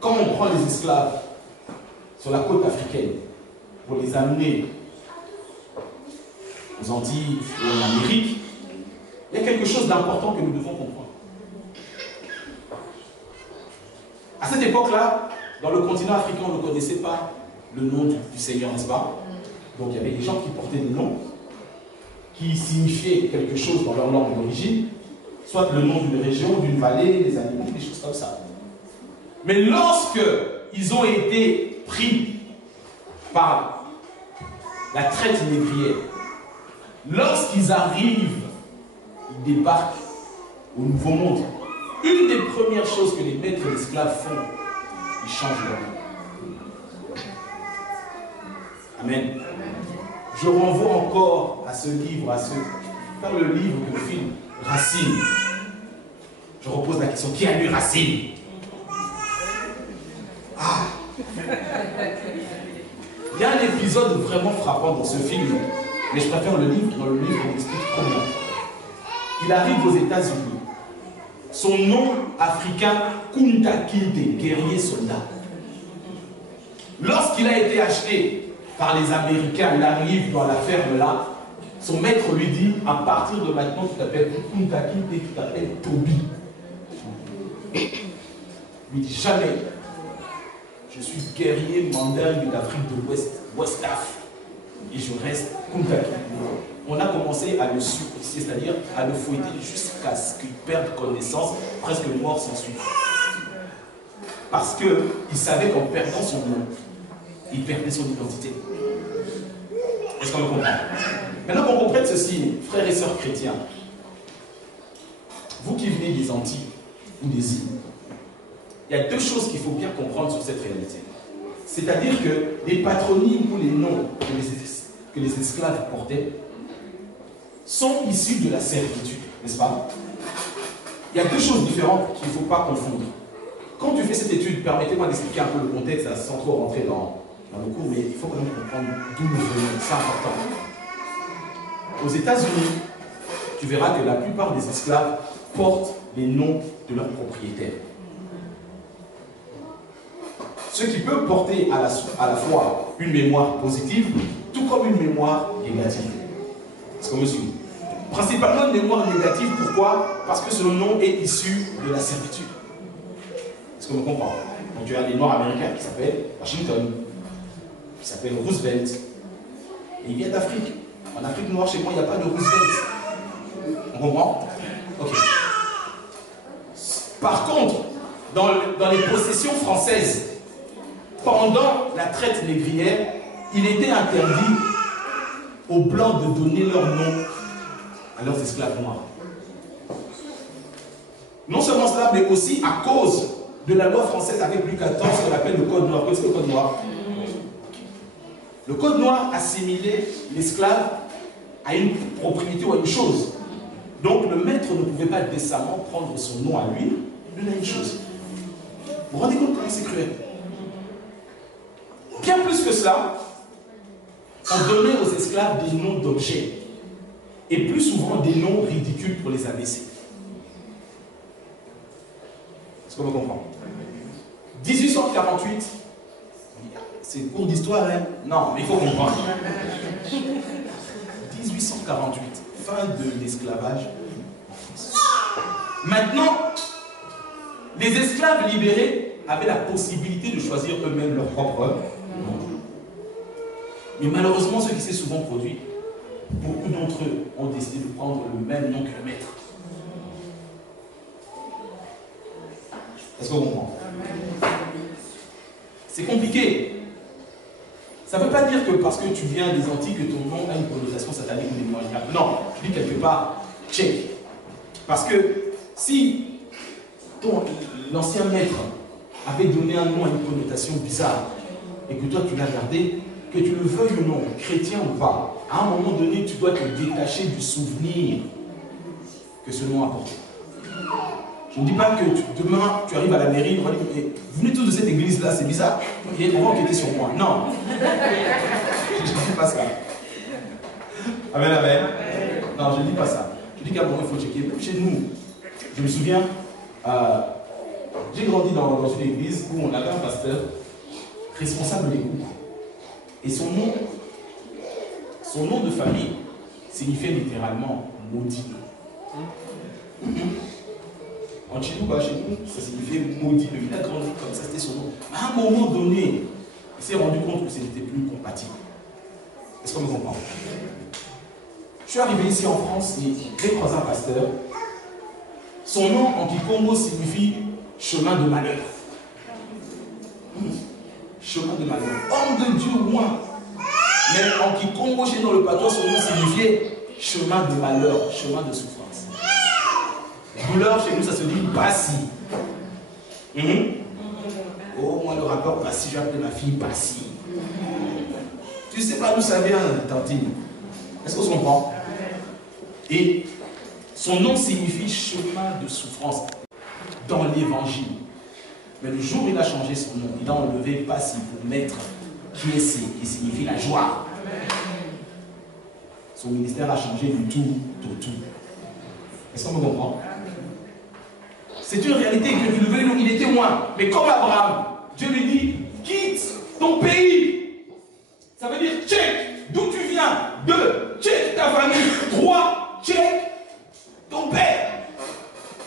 Quand on prend les esclaves sur la côte africaine pour les amener aux Antilles ou en Amérique, il y a quelque chose d'important que nous devons comprendre. À cette époque-là, dans le continent africain, on ne connaissait pas le nom du Seigneur, n'est-ce pas? Donc il y avait des gens qui portaient des noms qui signifiaient quelque chose dans leur langue d'origine, soit le nom d'une région, d'une vallée, des animaux, des choses comme ça. Mais lorsque ils ont été pris par la traite négrière, lorsqu'ils arrivent, ils débarquent au Nouveau Monde, une des premières choses que les maîtres d'esclaves font, ils changent leur nom. Amen. Je renvoie encore à ce livre, dans le livre que le film Racine. Je repose la question, qui a lu Racine? Ah. Il y a un épisode vraiment frappant dans ce film, mais je préfère le livre, dans le livre on explique comment. Il arrive aux États-Unis. Son nom africain, Kunta Kinte, guerrier soldat. Lorsqu'il a été acheté par les Américains, il arrive dans la ferme là, son maître lui dit, à partir de maintenant, tu t'appelles Kunta Kinte, tu t'appelles Toby. Il lui dit, jamais, je suis guerrier mandingue d'Afrique de l'Ouest, Westaf, et je reste Kunta Kinte. On a commencé à le supplier, c'est-à-dire à le fouetter jusqu'à ce qu'il perde connaissance, presque mort sans suite. Parce qu'il savait qu'en perdant son nom, il perdait son identité. Est-ce qu'on le comprend? Maintenant qu'on comprenne ceci, frères et sœurs chrétiens, vous qui venez des Antilles ou des îles, il y a deux choses qu'il faut bien comprendre sur cette réalité. C'est-à-dire que les patronymes ou les noms que les esclaves portaient sont issus de la servitude, n'est-ce pas? Il y a deux choses différentes qu'il ne faut pas confondre. Quand tu fais cette étude, permettez-moi d'expliquer un peu le contexte, sans trop rentrer dans le cours, mais il faut quand même comprendre d'où nous venons, c'est important. Aux États-Unis, tu verras que la plupart des esclaves portent les noms de leurs propriétaires. Ce qui peut porter à la fois une mémoire positive, tout comme une mémoire négative. Est-ce qu'on me suit? Principalement une mémoire négative, pourquoi? Parce que ce nom est issu de la servitude. Est-ce qu'on me comprend? Donc tu as des Noirs américains qui s'appellent Washington, qui s'appellent Roosevelt, et ils viennent d'Afrique. En Afrique noire, chez moi, il n'y a pas de Roosevelt. On comprend? Ok. Par contre, dans les possessions françaises, pendant la traite négrière, il était interdit aux Blancs de donner leur nom à leurs esclaves noirs. Non seulement cela, mais aussi à cause de la loi française avec Louis XIV, ce qu'on appelle le Code noir. Qu'est-ce que le Code noir? Le Code noir assimilait l'esclave à une propriété ou à une chose. Donc le maître ne pouvait pas décemment prendre son nom à lui, lui donner une chose. Vous vous rendez compte comment c'est cruel? Bien plus que cela, on donnait aux esclaves des noms d'objets. Et plus souvent des noms ridicules pour les abaisser. Est-ce qu'on me comprend? 1848, c'est cours d'histoire, hein? Non, mais il faut comprendre. 1848, fin de l'esclavage. Maintenant, les esclaves libérés avaient la possibilité de choisir eux-mêmes leur propre nom. Mais malheureusement, ce qui s'est souvent produit, beaucoup d'entre eux ont décidé de prendre le même nom que le maître. Est-ce qu'on comprend? C'est compliqué. Ça ne veut pas dire que parce que tu viens des Antilles que ton nom a une connotation satanique ou démoniaque. Non, je dis quelque part, check. Parce que si l'ancien maître avait donné un nom à une connotation bizarre et que toi tu l'as gardé, que tu le veuilles ou non, chrétien ou pas, à un moment donné, tu dois te détacher du souvenir que ce nom a porté. Je ne dis pas que demain, tu arrives à la mairie, on va dire, vous venez tous de cette église-là, c'est bizarre. On va enquêter sur moi. Non. Je ne dis pas ça. Amen, amen. Non, je ne dis pas ça. Je dis qu'à un moment, il faut checker. Même chez nous, je me souviens, j'ai grandi dans une église où on avait un pasteur responsable des groupes. Et son nom de famille signifiait littéralement maudit. En chez nous, ça signifiait maudit. Il a grandi comme ça, c'était son nom. À un moment donné, il s'est rendu compte que ce n'était plus compatible. Est-ce qu'on me comprend? Je suis arrivé ici en France et j'ai croisé un pasteur. Son nom en Kikongo signifie chemin de malheur. Chemin de malheur. Homme de Dieu, moi. Mais en Kikongo, chez nous, dans le patois, son nom signifiait chemin de malheur, chemin de souffrance. Douleur, chez nous, ça se dit Bassi. Oh, moi, le rappeur Bassi, j'ai appelé ma fille Bassi. Tu sais pas d'où ça vient, Tantine. Est-ce qu'on se comprend? Et son nom signifie chemin de souffrance dans l'évangile. Mais le jour où il a changé son nom, il a enlevé Bassi pour mettre qui signifie la joie. Son ministère a changé du tout au tout. Est-ce qu'on me comprend? C'est une réalité que tu le veux, il est témoin. Mais comme Abraham, Dieu lui dit, quitte ton pays. Ça veut dire, check d'où tu viens. 2, check ta famille. 3, check ton père.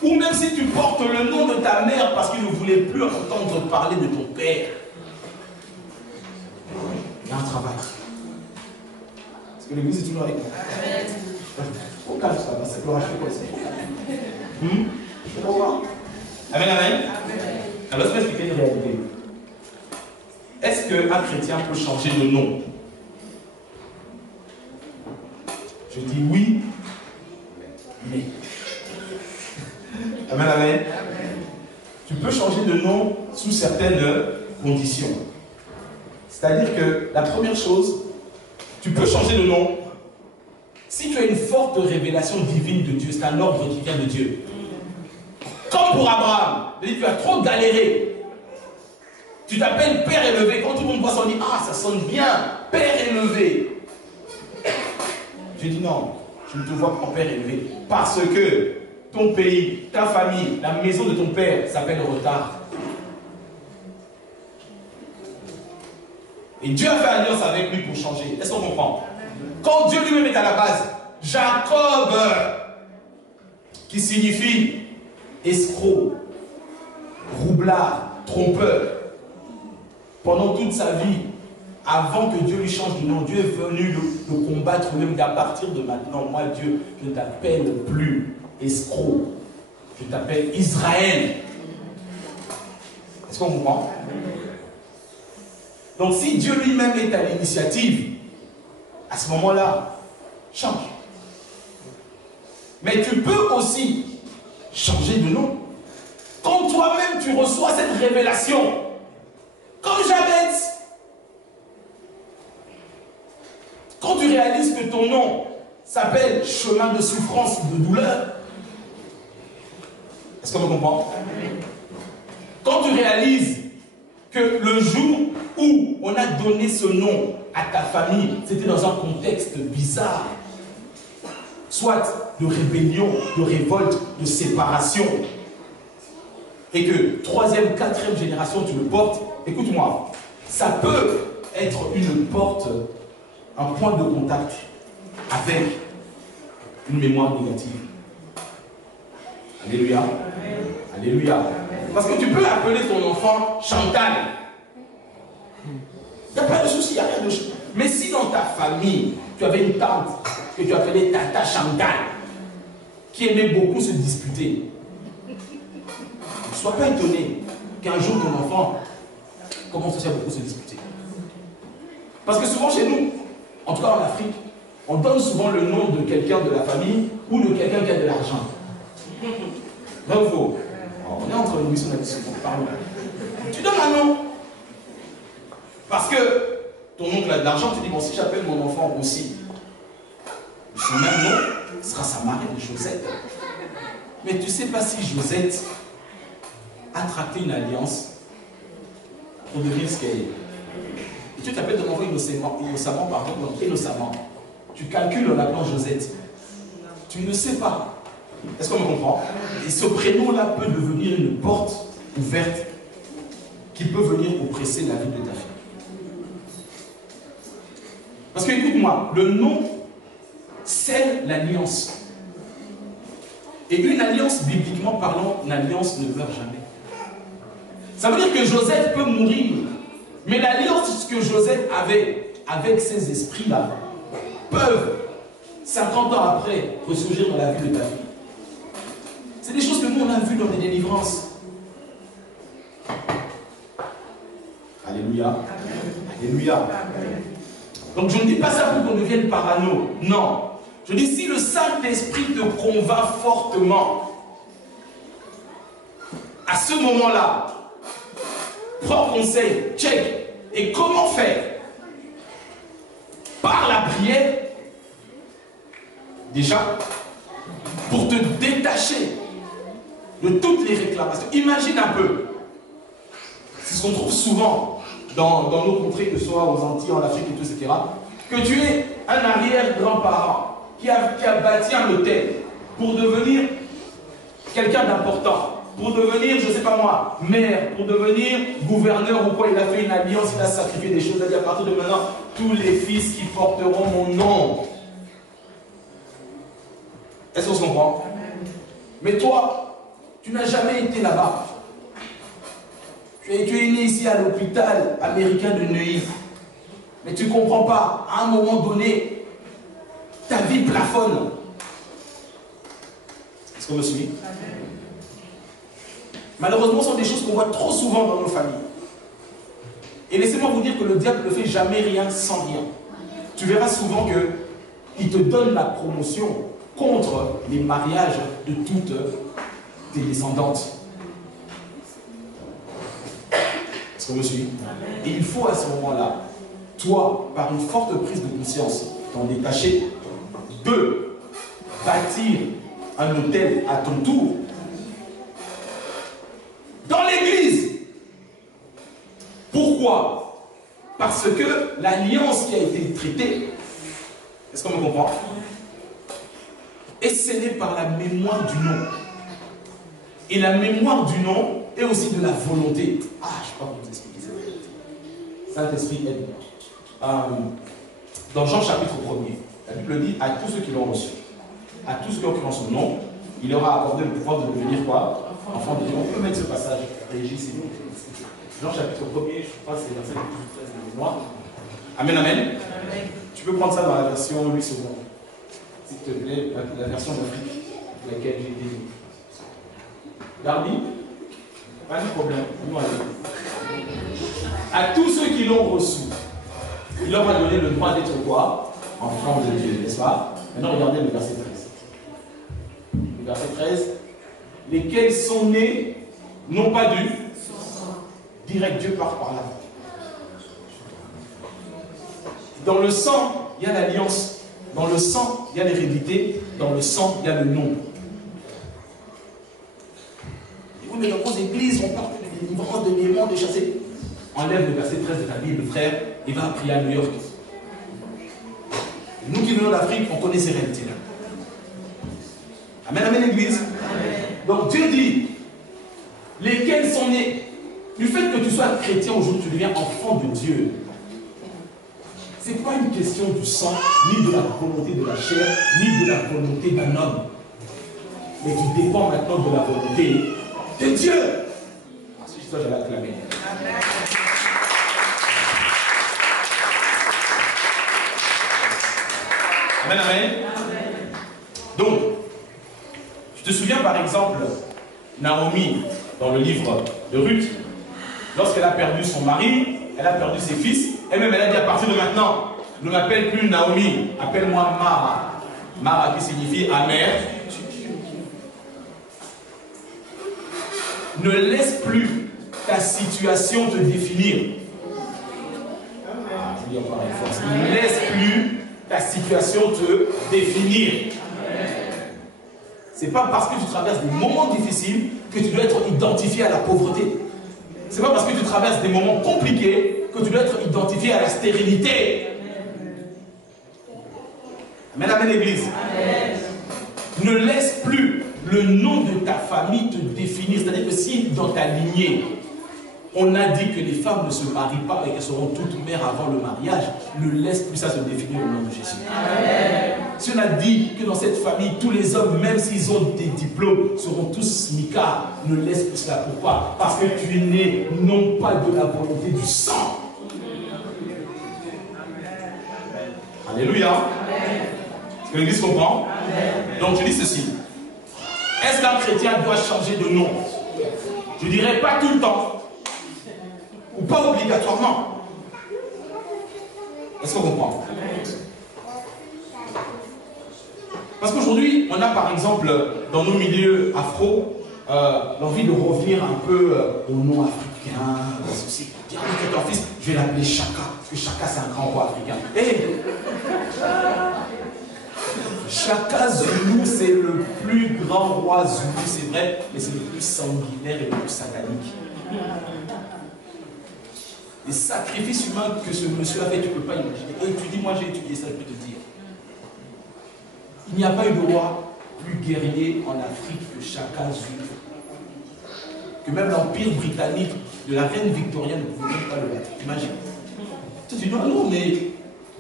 Ou même si tu portes le nom de ta mère parce qu'il ne voulait plus entendre parler de ton père. Il y a un travail. Est-ce que l'église est toujours avec moi? Au calme, ça va, ça peut racheter quoi ça? Je vais voir. Amen, amen. Alors, je vais expliquer une réalité. Est-ce qu'un chrétien peut changer de nom? Je dis oui, mais. Amen, amen. Tu peux changer de nom sous certaines conditions. C'est-à-dire que la première chose, tu peux changer de nom si tu as une forte révélation divine de Dieu. C'est un ordre qui vient de Dieu. Comme pour Abraham, tu as trop galéré. Tu t'appelles Père élevé. Quand tout le monde voit ça, on dit, ah, ça sonne bien, Père élevé. Je dis non, je ne te vois pas Père élevé. Parce que ton pays, ta famille, la maison de ton père s'appelle retard. Et Dieu a fait alliance avec lui pour changer. Est-ce qu'on comprend? Quand Dieu lui-même est à la base, Jacob, qui signifie escroc, roublard, trompeur, pendant toute sa vie, avant que Dieu lui change de nom, Dieu est venu le combattre même qu'à partir de maintenant, moi Dieu, je ne t'appelle plus escroc, je t'appelle Israël. Est-ce qu'on comprend? Donc si Dieu lui-même est à l'initiative, à ce moment-là, change. Mais tu peux aussi changer de nom. Quand toi-même tu reçois cette révélation, comme Jabez, quand tu réalises que ton nom s'appelle chemin de souffrance ou de douleur, est-ce qu'on me comprend? Quand tu réalises que le jour où on a donné ce nom à ta famille, c'était dans un contexte bizarre, soit de rébellion, de révolte, de séparation, et que 3e, 4e génération tu le portes, écoute-moi, ça peut être une porte, un point de contact avec une mémoire négative. Alléluia. Alléluia. Parce que tu peux appeler ton enfant Chantal. Il n'y a pas de souci, il n'y a rien de souci. Mais si dans ta famille, tu avais une tante que tu appelais Tata Chantal, qui aimait beaucoup se disputer, ne sois pas étonné qu'un jour ton enfant commence aussi à beaucoup se disputer. Parce que souvent chez nous, en tout cas en Afrique, on donne souvent le nom de quelqu'un de la famille ou de quelqu'un qui a de l'argent. Vrai ou faux? On est entre nous, on a discussion, parlons. Tu donnes un nom. Parce que ton oncle a de l'argent, tu dis, bon, si j'appelle mon enfant aussi, son même nom sera sa marraine, Josette. Mais tu ne sais pas si Josette a tracté une alliance pour devenir ce qu'elle est. Et tu t'appelles de m'envoyer innocemment, donc innocemment. Tu calcules en l'appelant Josette. Tu ne sais pas. Est-ce qu'on me comprend? Et ce prénom-là peut devenir une porte ouverte qui peut venir oppresser la vie de ta fille. Parce que écoute-moi, le nom scelle l'alliance. Et une alliance, bibliquement parlant, une alliance ne meurt jamais. Ça veut dire que Josette peut mourir. Mais l'alliance que Josette avait avec ces esprits-là peuvent, 50 ans après, ressurgir dans la vie de ta fille. C'est des choses que nous, on a vues dans des délivrances. Alléluia. Alléluia. Donc je ne dis pas ça pour qu'on devienne parano. Non. Je dis si le Saint-Esprit te convainc fortement, à ce moment-là, prends conseil, check. Et comment faire? Par la prière, déjà, pour te détacher de toutes les réclamations. Imagine un peu. C'est ce qu'on trouve souvent dans nos contrées, que ce soit aux Antilles, en Afrique et tout, etc. Que tu es un arrière-grand-parent qui a bâti un hôtel pour devenir quelqu'un d'important, pour devenir, je ne sais pas moi, maire, pour devenir gouverneur ou quoi. Il a fait une alliance, il a sacrifié des choses. Il a dit à partir de maintenant, tous les fils qui porteront mon nom. Est-ce qu'on se comprend? Mais toi, tu n'as jamais été là-bas. Tu es né ici à l'hôpital américain de Neuilly. Mais tu ne comprends pas, à un moment donné, ta vie plafonne. Est-ce qu'on me suit? Malheureusement, ce sont des choses qu'on voit trop souvent dans nos familles. Et laissez-moi vous dire que le diable ne fait jamais rien sans rien. Tu verras souvent qu'il te donne la promotion contre les mariages de toutes tes descendantes. Est-ce qu'on me suit? Et il faut à ce moment-là, toi, par une forte prise de conscience, t'en détacher. 2. Bâtir un hôtel à ton tour dans l'église. Pourquoi? Parce que l'alliance qui a été traitée, est-ce qu'on me comprend, est scellée par la mémoire du nom. Et la mémoire du nom est aussi de la volonté. Ah, je ne sais pas vous expliquer ça. Saint-Esprit aide. Dans Jean chapitre 1er, la Bible dit à tous ceux qui l'ont reçu, à tous ceux qui ont cru en son nom, il leur a accordé le pouvoir de devenir quoi? Enfants de Dieu. On peut mettre ce passage. Régis, c'est nous. Jean chapitre 1er, je crois que c'est verset 12-13 de mémoire. Amen, amen. Amen. Tu peux prendre ça dans la version 8 secondes. S'il te plaît, la version d'Afrique, laquelle j'ai été. Darby, pas de problème. À tous ceux qui l'ont reçu, il leur a donné le droit d'être quoi? Enfants de Dieu, n'est-ce pas? Maintenant, regardez le verset 13. Le verset 13. Lesquels sont nés, non pas du direct, Dieu part par là. Dans le sang, il y a l'alliance. Dans le sang, il y a l'hérédité. Dans le sang, il y a le nom. Et oui, mais dans vos églises, on parle de délivrance, de démons, de chasser. Enlève le verset 13 de ta Bible, frère, et va prier à New York. Nous qui venons d'Afrique, on connaît ces réalités-là. Amen, amen, l'église. Donc Dieu dit, lesquels sont nés. Du fait que tu sois chrétien aujourd'hui, tu deviens enfant de Dieu. Ce n'est pas une question du sang, ni de la volonté de la chair, ni de la volonté d'un homme. Mais tu dépends maintenant de la volonté de Dieu. Si je suis j'allais acclamer. Amen, amen. Donc, je te souviens par exemple, Naomi, dans le livre de Ruth, lorsqu'elle a perdu son mari, elle a perdu ses fils, et même elle a dit à partir de maintenant, ne m'appelle plus Naomi, appelle-moi Mara. Mara qui signifie amère. Ne laisse plus ta situation te définir. Je dis encore une fois, ne laisse plus ta situation te définir. C'est pas parce que tu traverses des moments difficiles que tu dois être identifié à la pauvreté. C'est pas parce que tu traverses des moments compliqués que tu dois être identifié à la stérilité. Amen, amen, Église. Amen. Ne laisse plus le nom de ta famille te définir. C'est-à-dire que si dans ta lignée, on a dit que les femmes ne se marient pas et qu'elles seront toutes mères avant le mariage, ne laisse plus ça se définir au nom de Jésus. Amen. Si on a dit que dans cette famille, tous les hommes, même s'ils ont des diplômes, seront tous smicards, ne laisse plus cela. Pourquoi? Parce que tu es né non pas de la volonté du sang. Alléluia. Est-ce que l'Église comprend? Amen. Donc je dis ceci. Est-ce qu'un chrétien doit changer de nom? Je dirais pas tout le temps. Ou pas obligatoirement. Est-ce qu'on comprend? Parce qu'aujourd'hui, on a par exemple, dans nos milieux afro, l'envie de revenir un peu au nom africain, ceci. Dire, ton fils, je vais l'appeler Chaka, parce que Chaka c'est un grand roi africain. Hey! Chaka Zulu, c'est le plus grand roi Zulu, c'est vrai, mais c'est le plus sanguinaire et le plus satanique. Les sacrifices humains que ce monsieur a fait, tu ne peux pas imaginer. Et tu dis, moi j'ai étudié ça, je peux te dire. Il n'y a pas eu de roi plus guerrier en Afrique que Chaka Zulu. Que même l'empire britannique de la reine Victoria ne pouvait même pas le battre. Imagine. Tu dis, non, mais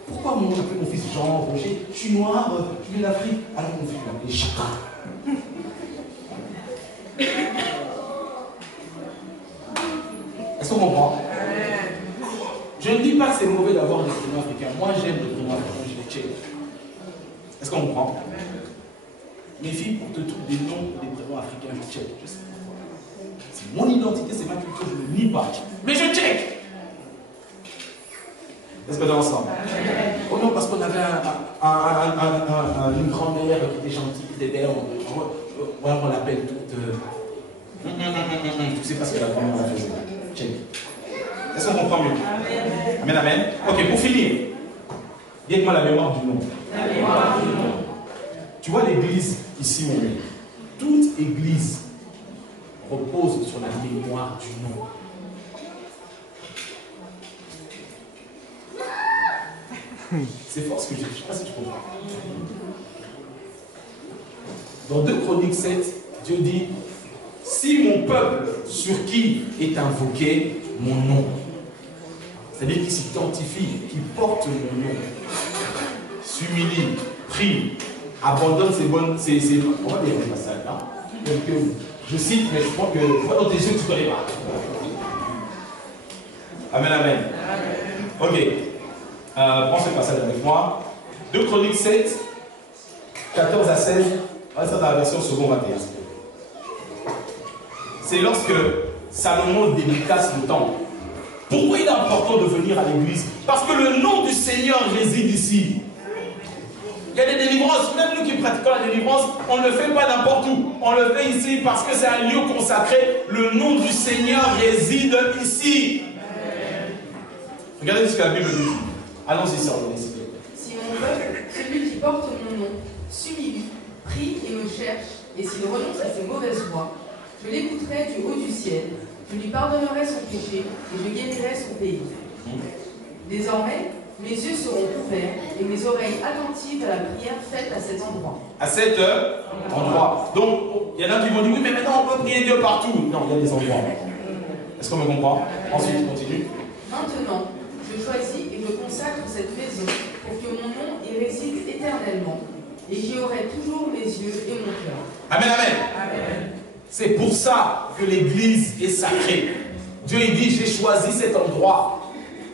pourquoi on appelle mon fils Jean Roger? Je suis noir, je viens d'Afrique. Alors mon fils l'appelait Chaka. Est-ce qu'on comprend? Je ne dis pas que c'est mauvais d'avoir des prénoms africains. Moi j'aime les prénoms africains, je les check. Est-ce qu'on comprend? Mes filles portent toutes des noms des prénoms africains, je check. Je sais pas. C'est mon identité, c'est ma culture, je ne nie pas. Mais je check. Est-ce qu'on est ensemble? Oh non, parce qu'on avait une grand-mère qui était gentille, qui était belle, on l'appelle toute. Tu sais pas ce que la grand-mère a fait. Check. Est-ce qu'on comprend mieux? Amen. Amen, amen. Ok, pour finir, dites-moi la mémoire du nom. La mémoire du nom. Tu vois l'église ici où on est. Toute église repose sur la mémoire du nom. C'est fort ce que je dis. Je ne sais pas si tu comprends. Dans 2 Chroniques 7, Dieu dit, si mon peuple sur qui est invoqué mon nom, c'est-à-dire qui s'identifie, qui porte mon nom, s'humilie, prie, abandonne ses bonnes... On va dire le passage là. Je cite, mais je crois que vois dans tes yeux, tu ne connais pas. Amen, amen. Ok. Prends ce passage avec moi. 2 Chroniques 7, 14 à 16. On va faire dans la version second 21. C'est lorsque Salomon dédicace le temple. Pourquoi il est important de venir à l'église? Parce que le nom du Seigneur réside ici. Il y a des délivrances, même nous qui pratiquons la délivrance, on ne le fait pas n'importe où. On le fait ici parce que c'est un lieu consacré. Le nom du Seigneur réside ici. Regardez ce que la Bible dit. Allons-y, sœur. Si mon peuple, celui qui porte mon nom, s'humilie, prie et me cherche, et s'il renonce à ses mauvaises voies, je l'écouterai du haut du ciel, je lui pardonnerai son péché, et je guérirai son pays. Désormais, mes yeux seront ouverts, et mes oreilles attentives à la prière faite à cet endroit. À cet endroit. Donc, il y en a qui vont dire, oui, mais maintenant on peut prier Dieu partout. Non, il y a des endroits. Est-ce qu'on me comprend? Ensuite, on continue. Maintenant, je choisis et je consacre cette maison pour que mon nom y réside éternellement, et j'y aurai toujours mes yeux et mon cœur. Amen, amen. Amen. C'est pour ça que l'église est sacrée. Dieu il dit, j'ai choisi cet endroit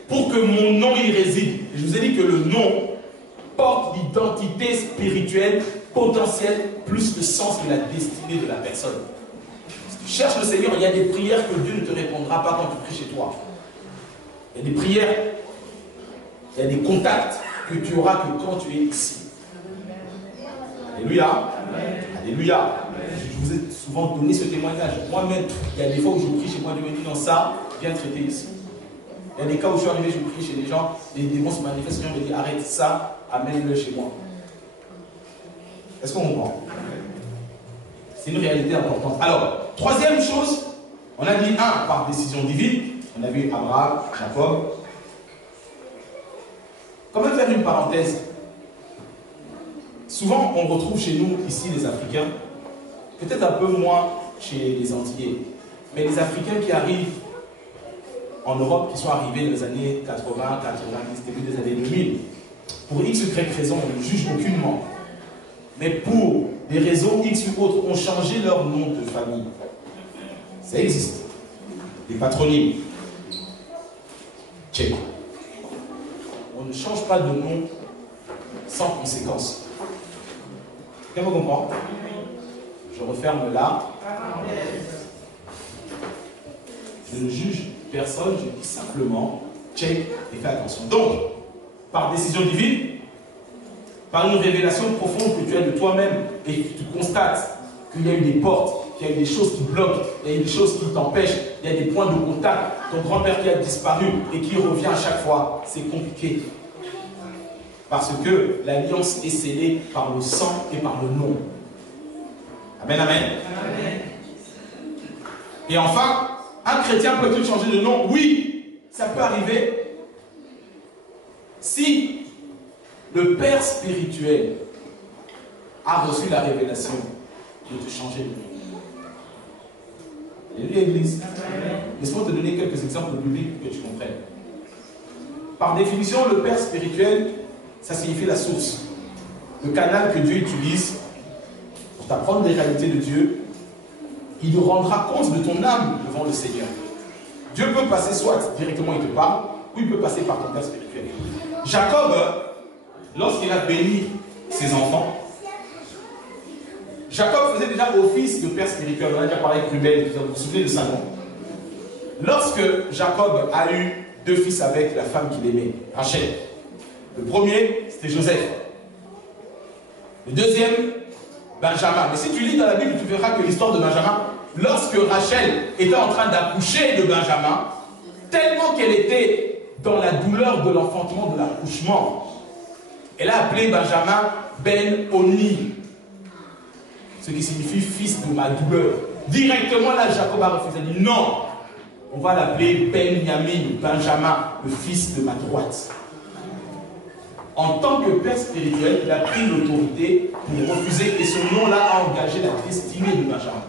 pour que mon nom y réside. Et je vous ai dit que le nom porte l'identité spirituelle potentielle plus le sens de la destinée de la personne. Si tu cherches le Seigneur, il y a des prières que Dieu ne te répondra pas quand tu pries chez toi. Il y a des prières, il y a des contacts que tu auras que quand tu es ici. Alléluia. Alléluia. Je vous ai souvent donné ce témoignage. Moi-même, il y a des fois où je prie chez moi, Dieu me dit non, ça, viens traiter ici. Il y a des cas où je suis arrivé, je prie chez les gens, les démons se manifestent, le Seigneur me dit arrête ça, amène-le chez moi. Est-ce qu'on comprend? C'est une réalité importante. Alors, troisième chose, on a dit un, par décision divine. On a vu Abraham, Jacob. Quand même faire une parenthèse. Souvent, on retrouve chez nous, ici, les Africains, peut-être un peu moins chez les Antillais, mais les Africains qui arrivent en Europe, qui sont arrivés dans les années 80, 90, début des années 2000, pour X ou Y raison, on ne juge aucunement. Mais pour des raisons X ou autres, ont changé leur nom de famille. Ça existe. Des patronymes. Check. On ne change pas de nom sans conséquence. Quelqu'un me comprend? Je referme là. Je ne juge personne, je dis simplement check et fais attention. Donc, par décision divine, par une révélation profonde que tu as de toi-même et que tu constates qu'il y a eu des portes, qu'il y a eu des choses qui bloquent, il y a eu des choses qui t'empêchent, il y a des points de contact, ton grand-père qui a disparu et qui revient à chaque fois, c'est compliqué. Parce que l'alliance est scellée par le sang et par le nom. Amen, amen. Amen. Et enfin, un chrétien peut-il changer de nom? Oui, ça peut arriver. Si le Père spirituel a reçu la révélation de te changer de nom. Alléluia, Église. Laisse-moi te donner quelques exemples bibliques pour que tu comprennes. Par définition, le Père spirituel, ça signifie la source. Le canal que Dieu utilise pour t'apprendre les réalités de Dieu. Il rendra compte de ton âme devant le Seigneur. Dieu peut passer soit directement il te parle, ou il peut passer par ton Père spirituel. Jacob, lorsqu'il a béni ses enfants, Jacob faisait déjà office de Père spirituel. On a déjà parlé avec Ruben, vous vous souvenez de ça, non? Lorsque Jacob a eu 2 fils avec la femme qu'il aimait, Rachel. Le premier, c'était Joseph. Le deuxième, Benjamin. Mais si tu lis dans la Bible, tu verras que l'histoire de Benjamin, lorsque Rachel était en train d'accoucher de Benjamin, tellement qu'elle était dans la douleur de l'enfantement, de l'accouchement, elle a appelé Benjamin Ben-Oni, ce qui signifie fils de ma douleur. Directement là, Jacob a refusé, il a dit non, on va l'appeler Benjamin, Benjamin, le fils de ma droite. En tant que père spirituel, il a pris l'autorité pour refuser et ce nom-là a engagé la destinée de Benjamin.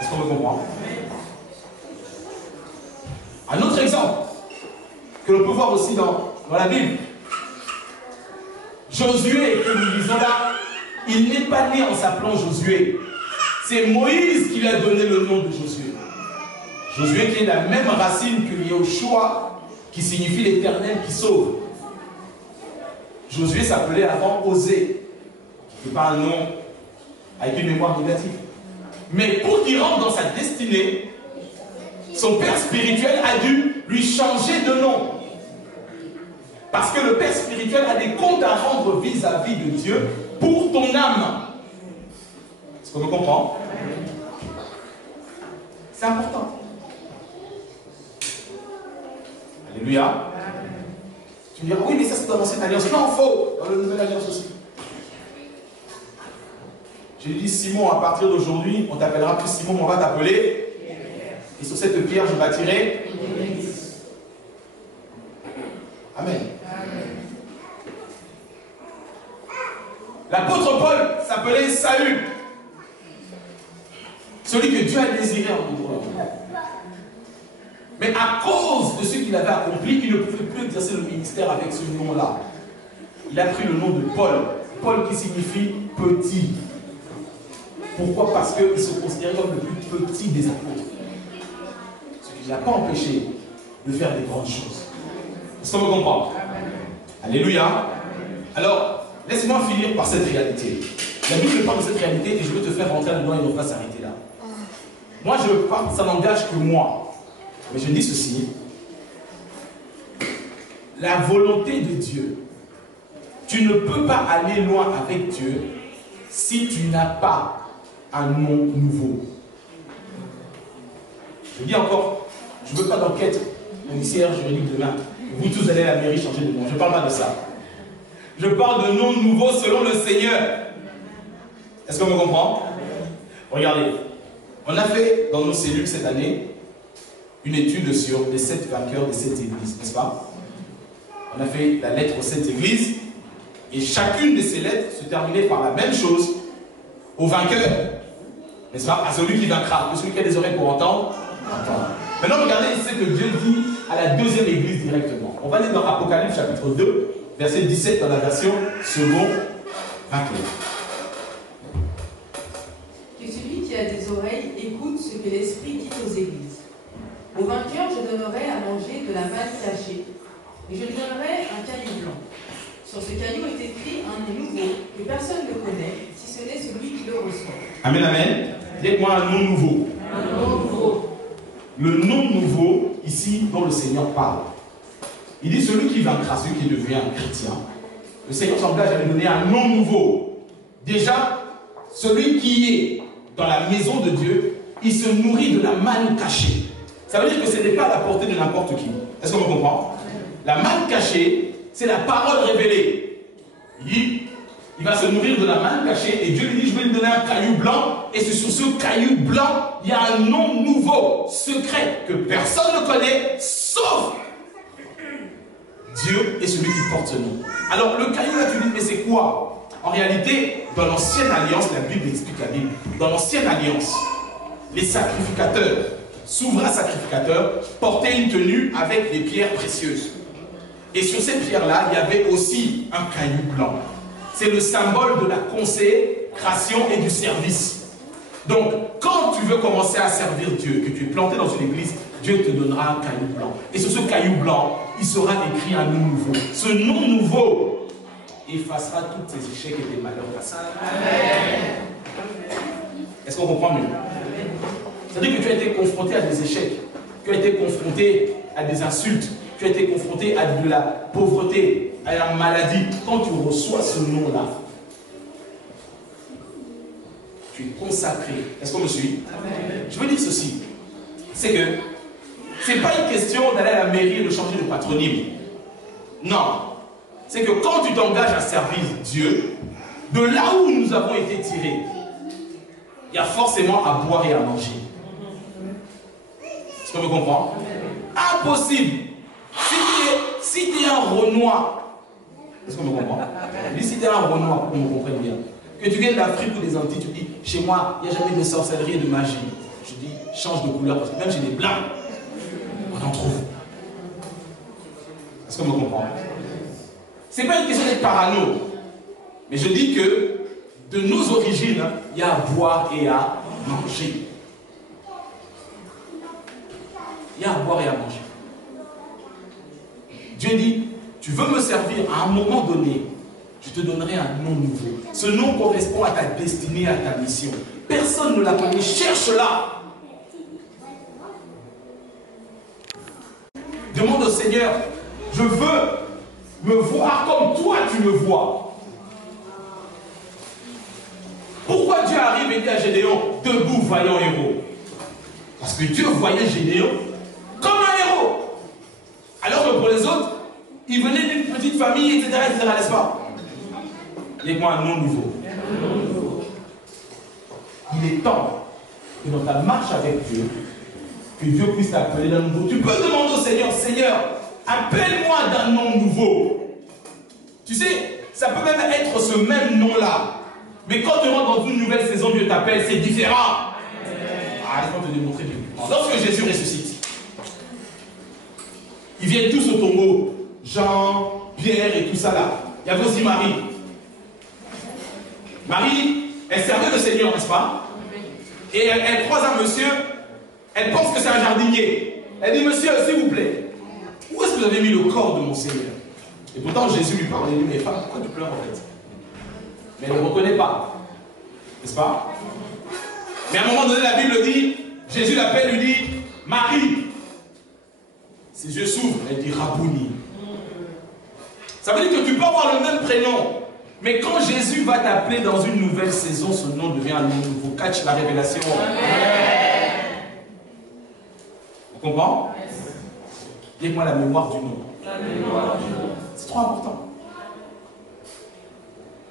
Est-ce qu'on me comprend? Un autre exemple que l'on peut voir aussi dans la Bible. Josué, que nous lisons là, il n'est pas né en s'appelant Josué. C'est Moïse qui lui a donné le nom de Josué. Josué qui est la même racine que Yahushua, qui signifie l'Éternel qui sauve. Josué s'appelait avant Osée, qui n'est pas un nom avec une mémoire négative. Mais pour qu'il rentre dans sa destinée, son père spirituel a dû lui changer de nom. Parce que le père spirituel a des comptes à rendre vis-à-vis de Dieu pour ton âme. Est-ce qu'on me comprend? C'est important. Alléluia. Tu me dis, oui, mais ça c'est dans l'ancienne alliance. Non, faux. Dans la nouvelle alliance aussi. J'ai dit, Simon, à partir d'aujourd'hui, on t'appellera plus Simon, mais on va t'appeler. Et sur cette pierre, je bâtirai. Amen. L'apôtre Paul s'appelait Saül. Celui que Dieu a désiré en nous. Mais à cause de ce qu'il avait accompli, il ne pouvait plus exercer le ministère avec ce nom-là. Il a pris le nom de Paul. Paul qui signifie petit. Pourquoi? Parce qu'il se considérait comme le plus petit des apôtres. Ce qui ne l'a pas empêché de faire des grandes choses. Est-ce qu'on me comprend? Alléluia. Alors, laisse-moi finir par cette réalité. La Bible parle de cette réalité et je veux te faire rentrer là-dedans et ne pas s'arrêter là. Moi, je parle, ça n'engage que moi. Mais je dis ceci. La volonté de Dieu. Tu ne peux pas aller loin avec Dieu si tu n'as pas un nom nouveau. Je dis encore, je ne veux pas d'enquête policière, juridique demain. Vous tous allez à la mairie changer de nom. Je ne parle pas de ça. Je parle de nom nouveau selon le Seigneur. Est-ce qu'on me comprend? Regardez, on a fait dans nos cellules cette année une étude sur les 7 vainqueurs des 7 églises, n'est-ce pas? On a fait la lettre aux 7 églises et chacune de ces lettres se terminait par la même chose, au vainqueur, n'est-ce pas? À celui qui vaincra, que celui qui a des oreilles pour entendre, entendre. Maintenant, regardez ce que Dieu dit à la deuxième église directement. On va aller dans Apocalypse chapitre 2, verset 17 dans la version second 21. Que celui qui a des oreilles écoute ce que l'Esprit dit aux églises. Au vainqueur, je donnerai à manger de la manne cachée, et je lui donnerai un caillou blanc. Sur ce caillou est écrit un nom nouveau que personne ne connaît, si ce n'est celui qui le reçoit. Amen, amen. Dites-moi un nom nouveau. Un nom nouveau. Le nom nouveau, ici, dont le Seigneur parle. Il dit celui qui vaincra, celui qui devient un chrétien. Le Seigneur s'engage à lui donner un nom nouveau. Déjà, celui qui est dans la maison de Dieu, il se nourrit de la manne cachée. Ça veut dire que ce n'est pas à la portée de n'importe qui. Est-ce qu'on me comprend? La manne cachée, c'est la parole révélée. Il dit, il va se nourrir de la manne cachée et Dieu lui dit, je vais lui donner un caillou blanc et c'est sur ce caillou blanc, il y a un nom nouveau, secret, que personne ne connaît, sauf Dieu et celui qui porte ce nom. Alors le caillou là, tu dis, mais c'est quoi? En réalité, dans l'ancienne alliance, la Bible explique la Bible, dans l'ancienne alliance, les sacrificateurs, souverains sacrificateurs, portaient une tenue avec des pierres précieuses. Et sur ces pierres-là, il y avait aussi un caillou blanc. C'est le symbole de la consécration et du service. Donc, quand tu veux commencer à servir Dieu, que tu es planté dans une église, Dieu te donnera un caillou blanc. Et sur ce caillou blanc, il sera écrit un nom nouveau. Ce nom nouveau effacera tous tes échecs et tes malheurs passés. Est-ce qu'on comprend mieux? C'est-à-dire que tu as été confronté à des échecs, tu as été confronté à des insultes, tu as été confronté à de la pauvreté, à la maladie. Quand tu reçois ce nom-là, tu es consacré. Est-ce qu'on me suit? Amen. Je veux dire ceci, c'est que ce n'est pas une question d'aller à la mairie et de changer de patronyme. Non. C'est que quand tu t'engages à servir Dieu, de là où nous avons été tirés, il y a forcément à boire et à manger. Est-ce qu'on me comprend? Impossible. Si tu es un Renoir, est-ce qu'on me comprend? Si tu es un Renoir, pour qu'on me comprenne bien, que tu viennes d'Afrique ou des Antilles, tu dis, chez moi, il n'y a jamais de sorcellerie et de magie. Je dis, change de couleur, parce que même chez les Blancs, on en trouve. Est-ce qu'on me comprend? Ce n'est pas une question d'être parano, mais je dis que de nos origines, il y a à boire et à manger. Il y a à boire et à manger. Dieu dit, tu veux me servir à un moment donné, je te donnerai un nom nouveau. Ce nom correspond à ta destinée, à ta mission. Personne ne l'a connu, cherche-la. Demande au Seigneur, je veux me voir comme toi tu me vois. Pourquoi Dieu arrive et dit à Gédéon, debout, vaillant héros? Parce que Dieu voyait Gédéon comme un héros. Alors que pour les autres, ils venaient d'une petite famille, etc., n'est-ce pas? Dis-moi un nom nouveau. Il est temps que dans ta marche avec Dieu, que Dieu puisse t'appeler d'un nouveau. Tu peux demander au Seigneur, Seigneur, appelle-moi d'un nom nouveau. Tu sais, ça peut même être ce même nom-là. Mais quand tu rentres dans une nouvelle saison, Dieu t'appelle, c'est différent. Ah, laisse-moi te démontrer publiquement. Lorsque Jésus ressuscite, ils viennent tous au tombeau. Jean, Pierre et tout ça là. Il y avait aussi Marie. Marie, elle servait le Seigneur, n'est-ce pas? Et elle croise un monsieur, elle pense que c'est un jardinier. Elle dit, monsieur, s'il vous plaît, où est-ce que vous avez mis le corps de mon Seigneur? Et pourtant Jésus lui parle, il dit, mais femme, pourquoi tu pleures en fait? Mais elle ne le reconnaît pas, n'est-ce pas? Mais à un moment donné, la Bible dit, Jésus l'appelle, lui dit, Marie. Ses yeux s'ouvrent, elle dit, Rabouni. Ça veut dire que tu peux avoir le même prénom, mais quand Jésus va t'appeler dans une nouvelle saison, son nom devient un nom nouveau. Catch la révélation. Amen. Vous comprenez? Dis-moi la mémoire du nom. La mémoire du nom. C'est trop important.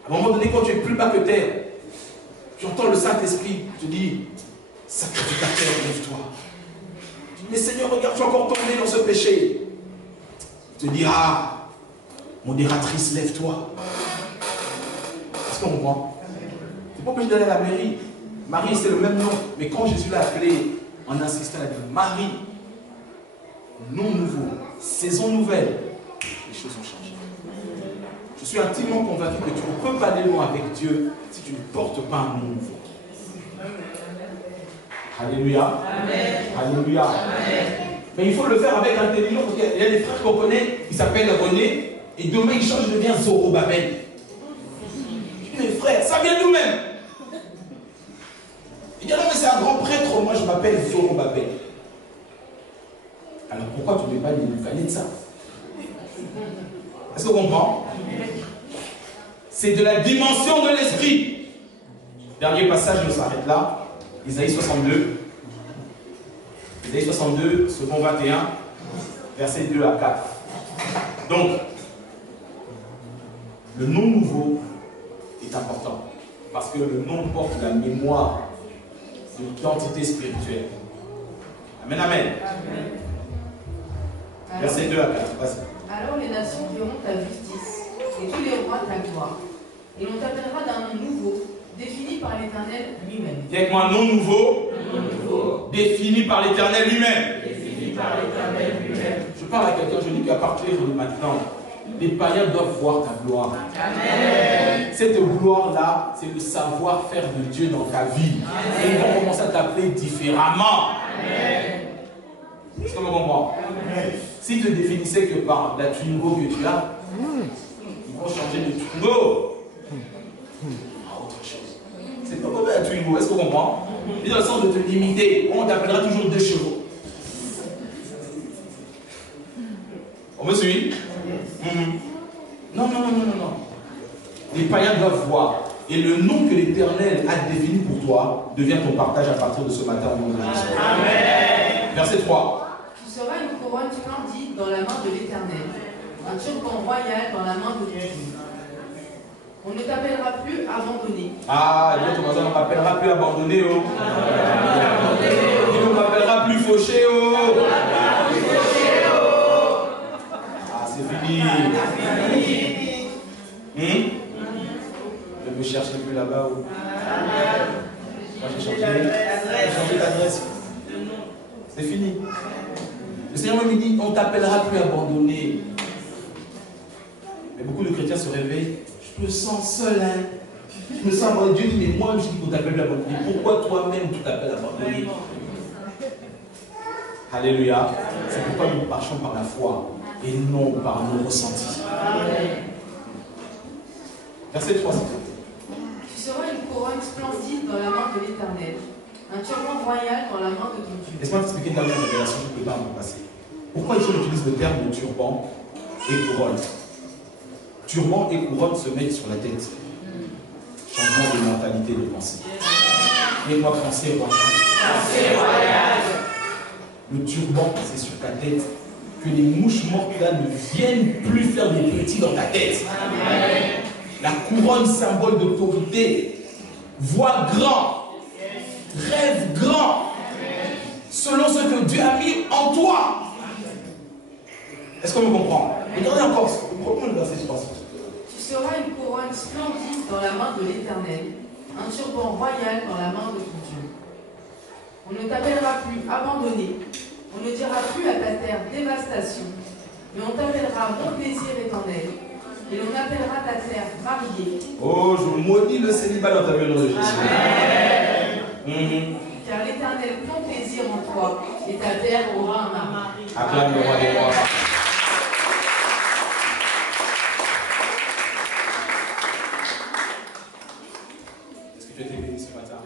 À un moment donné, quand tu es plus bas que terre, Tu entends le Saint-Esprit te dire, sacrificateur, lève-toi. Mais Seigneur, regarde, tu es encore tombé dans ce péché. Il te dit, ah, modératrice, lève-toi. Est-ce qu'on comprend? C'est pas obligé d'aller à la mairie. Marie, c'est le même nom. Mais quand Jésus l'a appelé, en insistant, il a dit, Marie, nom nouveau, saison nouvelle, les choses ont changé. Je suis intimement convaincu que tu ne peux pas aller loin avec Dieu si tu ne portes pas un nom nouveau. Alléluia. Amen. Alléluia. Amen. Mais il faut le faire avec intelligence. Il y a des frères qu'on connaît, ils s'appellent René, et demain ils changent, ils deviennent Zorobabel. Mes frères, ça vient nous-mêmes. Il dit non, mais c'est un grand prêtre, moi je m'appelle Zorobabel. Alors pourquoi tu ne mets pas les de ça? Est-ce qu'on comprend? C'est de la dimension de l'esprit. Dernier passage, je s'arrête là. Isaïe 62. Isaïe 62, second 21, versets 2 à 4. Donc, le nom nouveau est important. Parce que le nom porte la mémoire de l'identité spirituelle. Amen, amen. Amen. Verset 2 à 4. Alors les nations verront ta justice et tous les rois ta gloire. Et l'on t'appellera d'un nom nouveau, défini par l'Éternel lui-même. Dis avec moi, nom nouveau, défini par l'Éternel lui-même. Je parle à quelqu'un, je dis qu'à partir de maintenant, les païens doivent voir ta gloire. Amen. Cette gloire-là, c'est le savoir-faire de Dieu dans ta vie. Amen. Et ils vont commencer à t'appeler différemment. Est-ce que vous comprenez? Si tu te définissais que par la Twingo que tu as, ils vont changer de Twingo à autre chose. C'est pas comme la Twingo, est-ce que vous comprenez? Mais dans le sens de te limiter, on t'appellera toujours 2 chevaux. On me suit? Non. Les païens doivent voir. Et le nom que l'Éternel a défini pour toi devient ton partage à partir de ce matin au nom de Jésus. Amen. Verset 3. Tu seras une couronne splendide dans la main de l'Éternel, un turban royal dans la main de Dieu. On ne t'appellera plus abandonné. Ah, dis ton voisin, on ne m'appellera plus abandonné. Oh. On ne m'appellera plus fauché. Oh. C'est fini. Je me cherche plus là-bas. Moi j'ai changé d'adresse. C'est fini. Le Seigneur me dit, on ne t'appellera plus abandonné. Mais beaucoup de chrétiens se réveillent. Je me sens seul. Je me sens abandonné. Dieu dit, mais moi je dis qu'on t'appelle plus abandonné. Pourquoi toi-même tu t'appelles abandonné? Alléluia. C'est pourquoi nous marchons par la foi et non par nos ressentis. Verset 3. Tu seras une couronne splendide dans la main de l'Éternel, un turban royal dans la main de ton Dieu. Laisse-moi t'expliquer ta révélation que tu as en passé. Pourquoi ici on utilise le terme de turban et couronne? Turban et couronne se mettent sur la tête. Changement de mentalité, de pensée. Et moi, pensée royale. Le turban, c'est sur ta tête. Que les mouches mortes là ne viennent plus faire des petits dans ta tête. Amen. La couronne, symbole d'autorité. Vois grand. Rêve grand. Selon ce que Dieu a mis en toi. Est-ce qu'on me comprend? Regardez encore. Reprends le verset 3. Tu seras une couronne splendide dans la main de l'Éternel, un turban royal dans la main de ton Dieu. On ne t'appellera plus abandonné. On ne dira plus à ta terre dévastation, mais on t'appellera mon plaisir éternel, et l'on appellera ta terre mariée. Oh, je maudis le célibat dans ta vie, de Jésus. Amen. Car l'Éternel prend plaisir en toi, et ta terre aura un mari. Acclame le roi des rois. Est-ce que tu as été béni ce matin?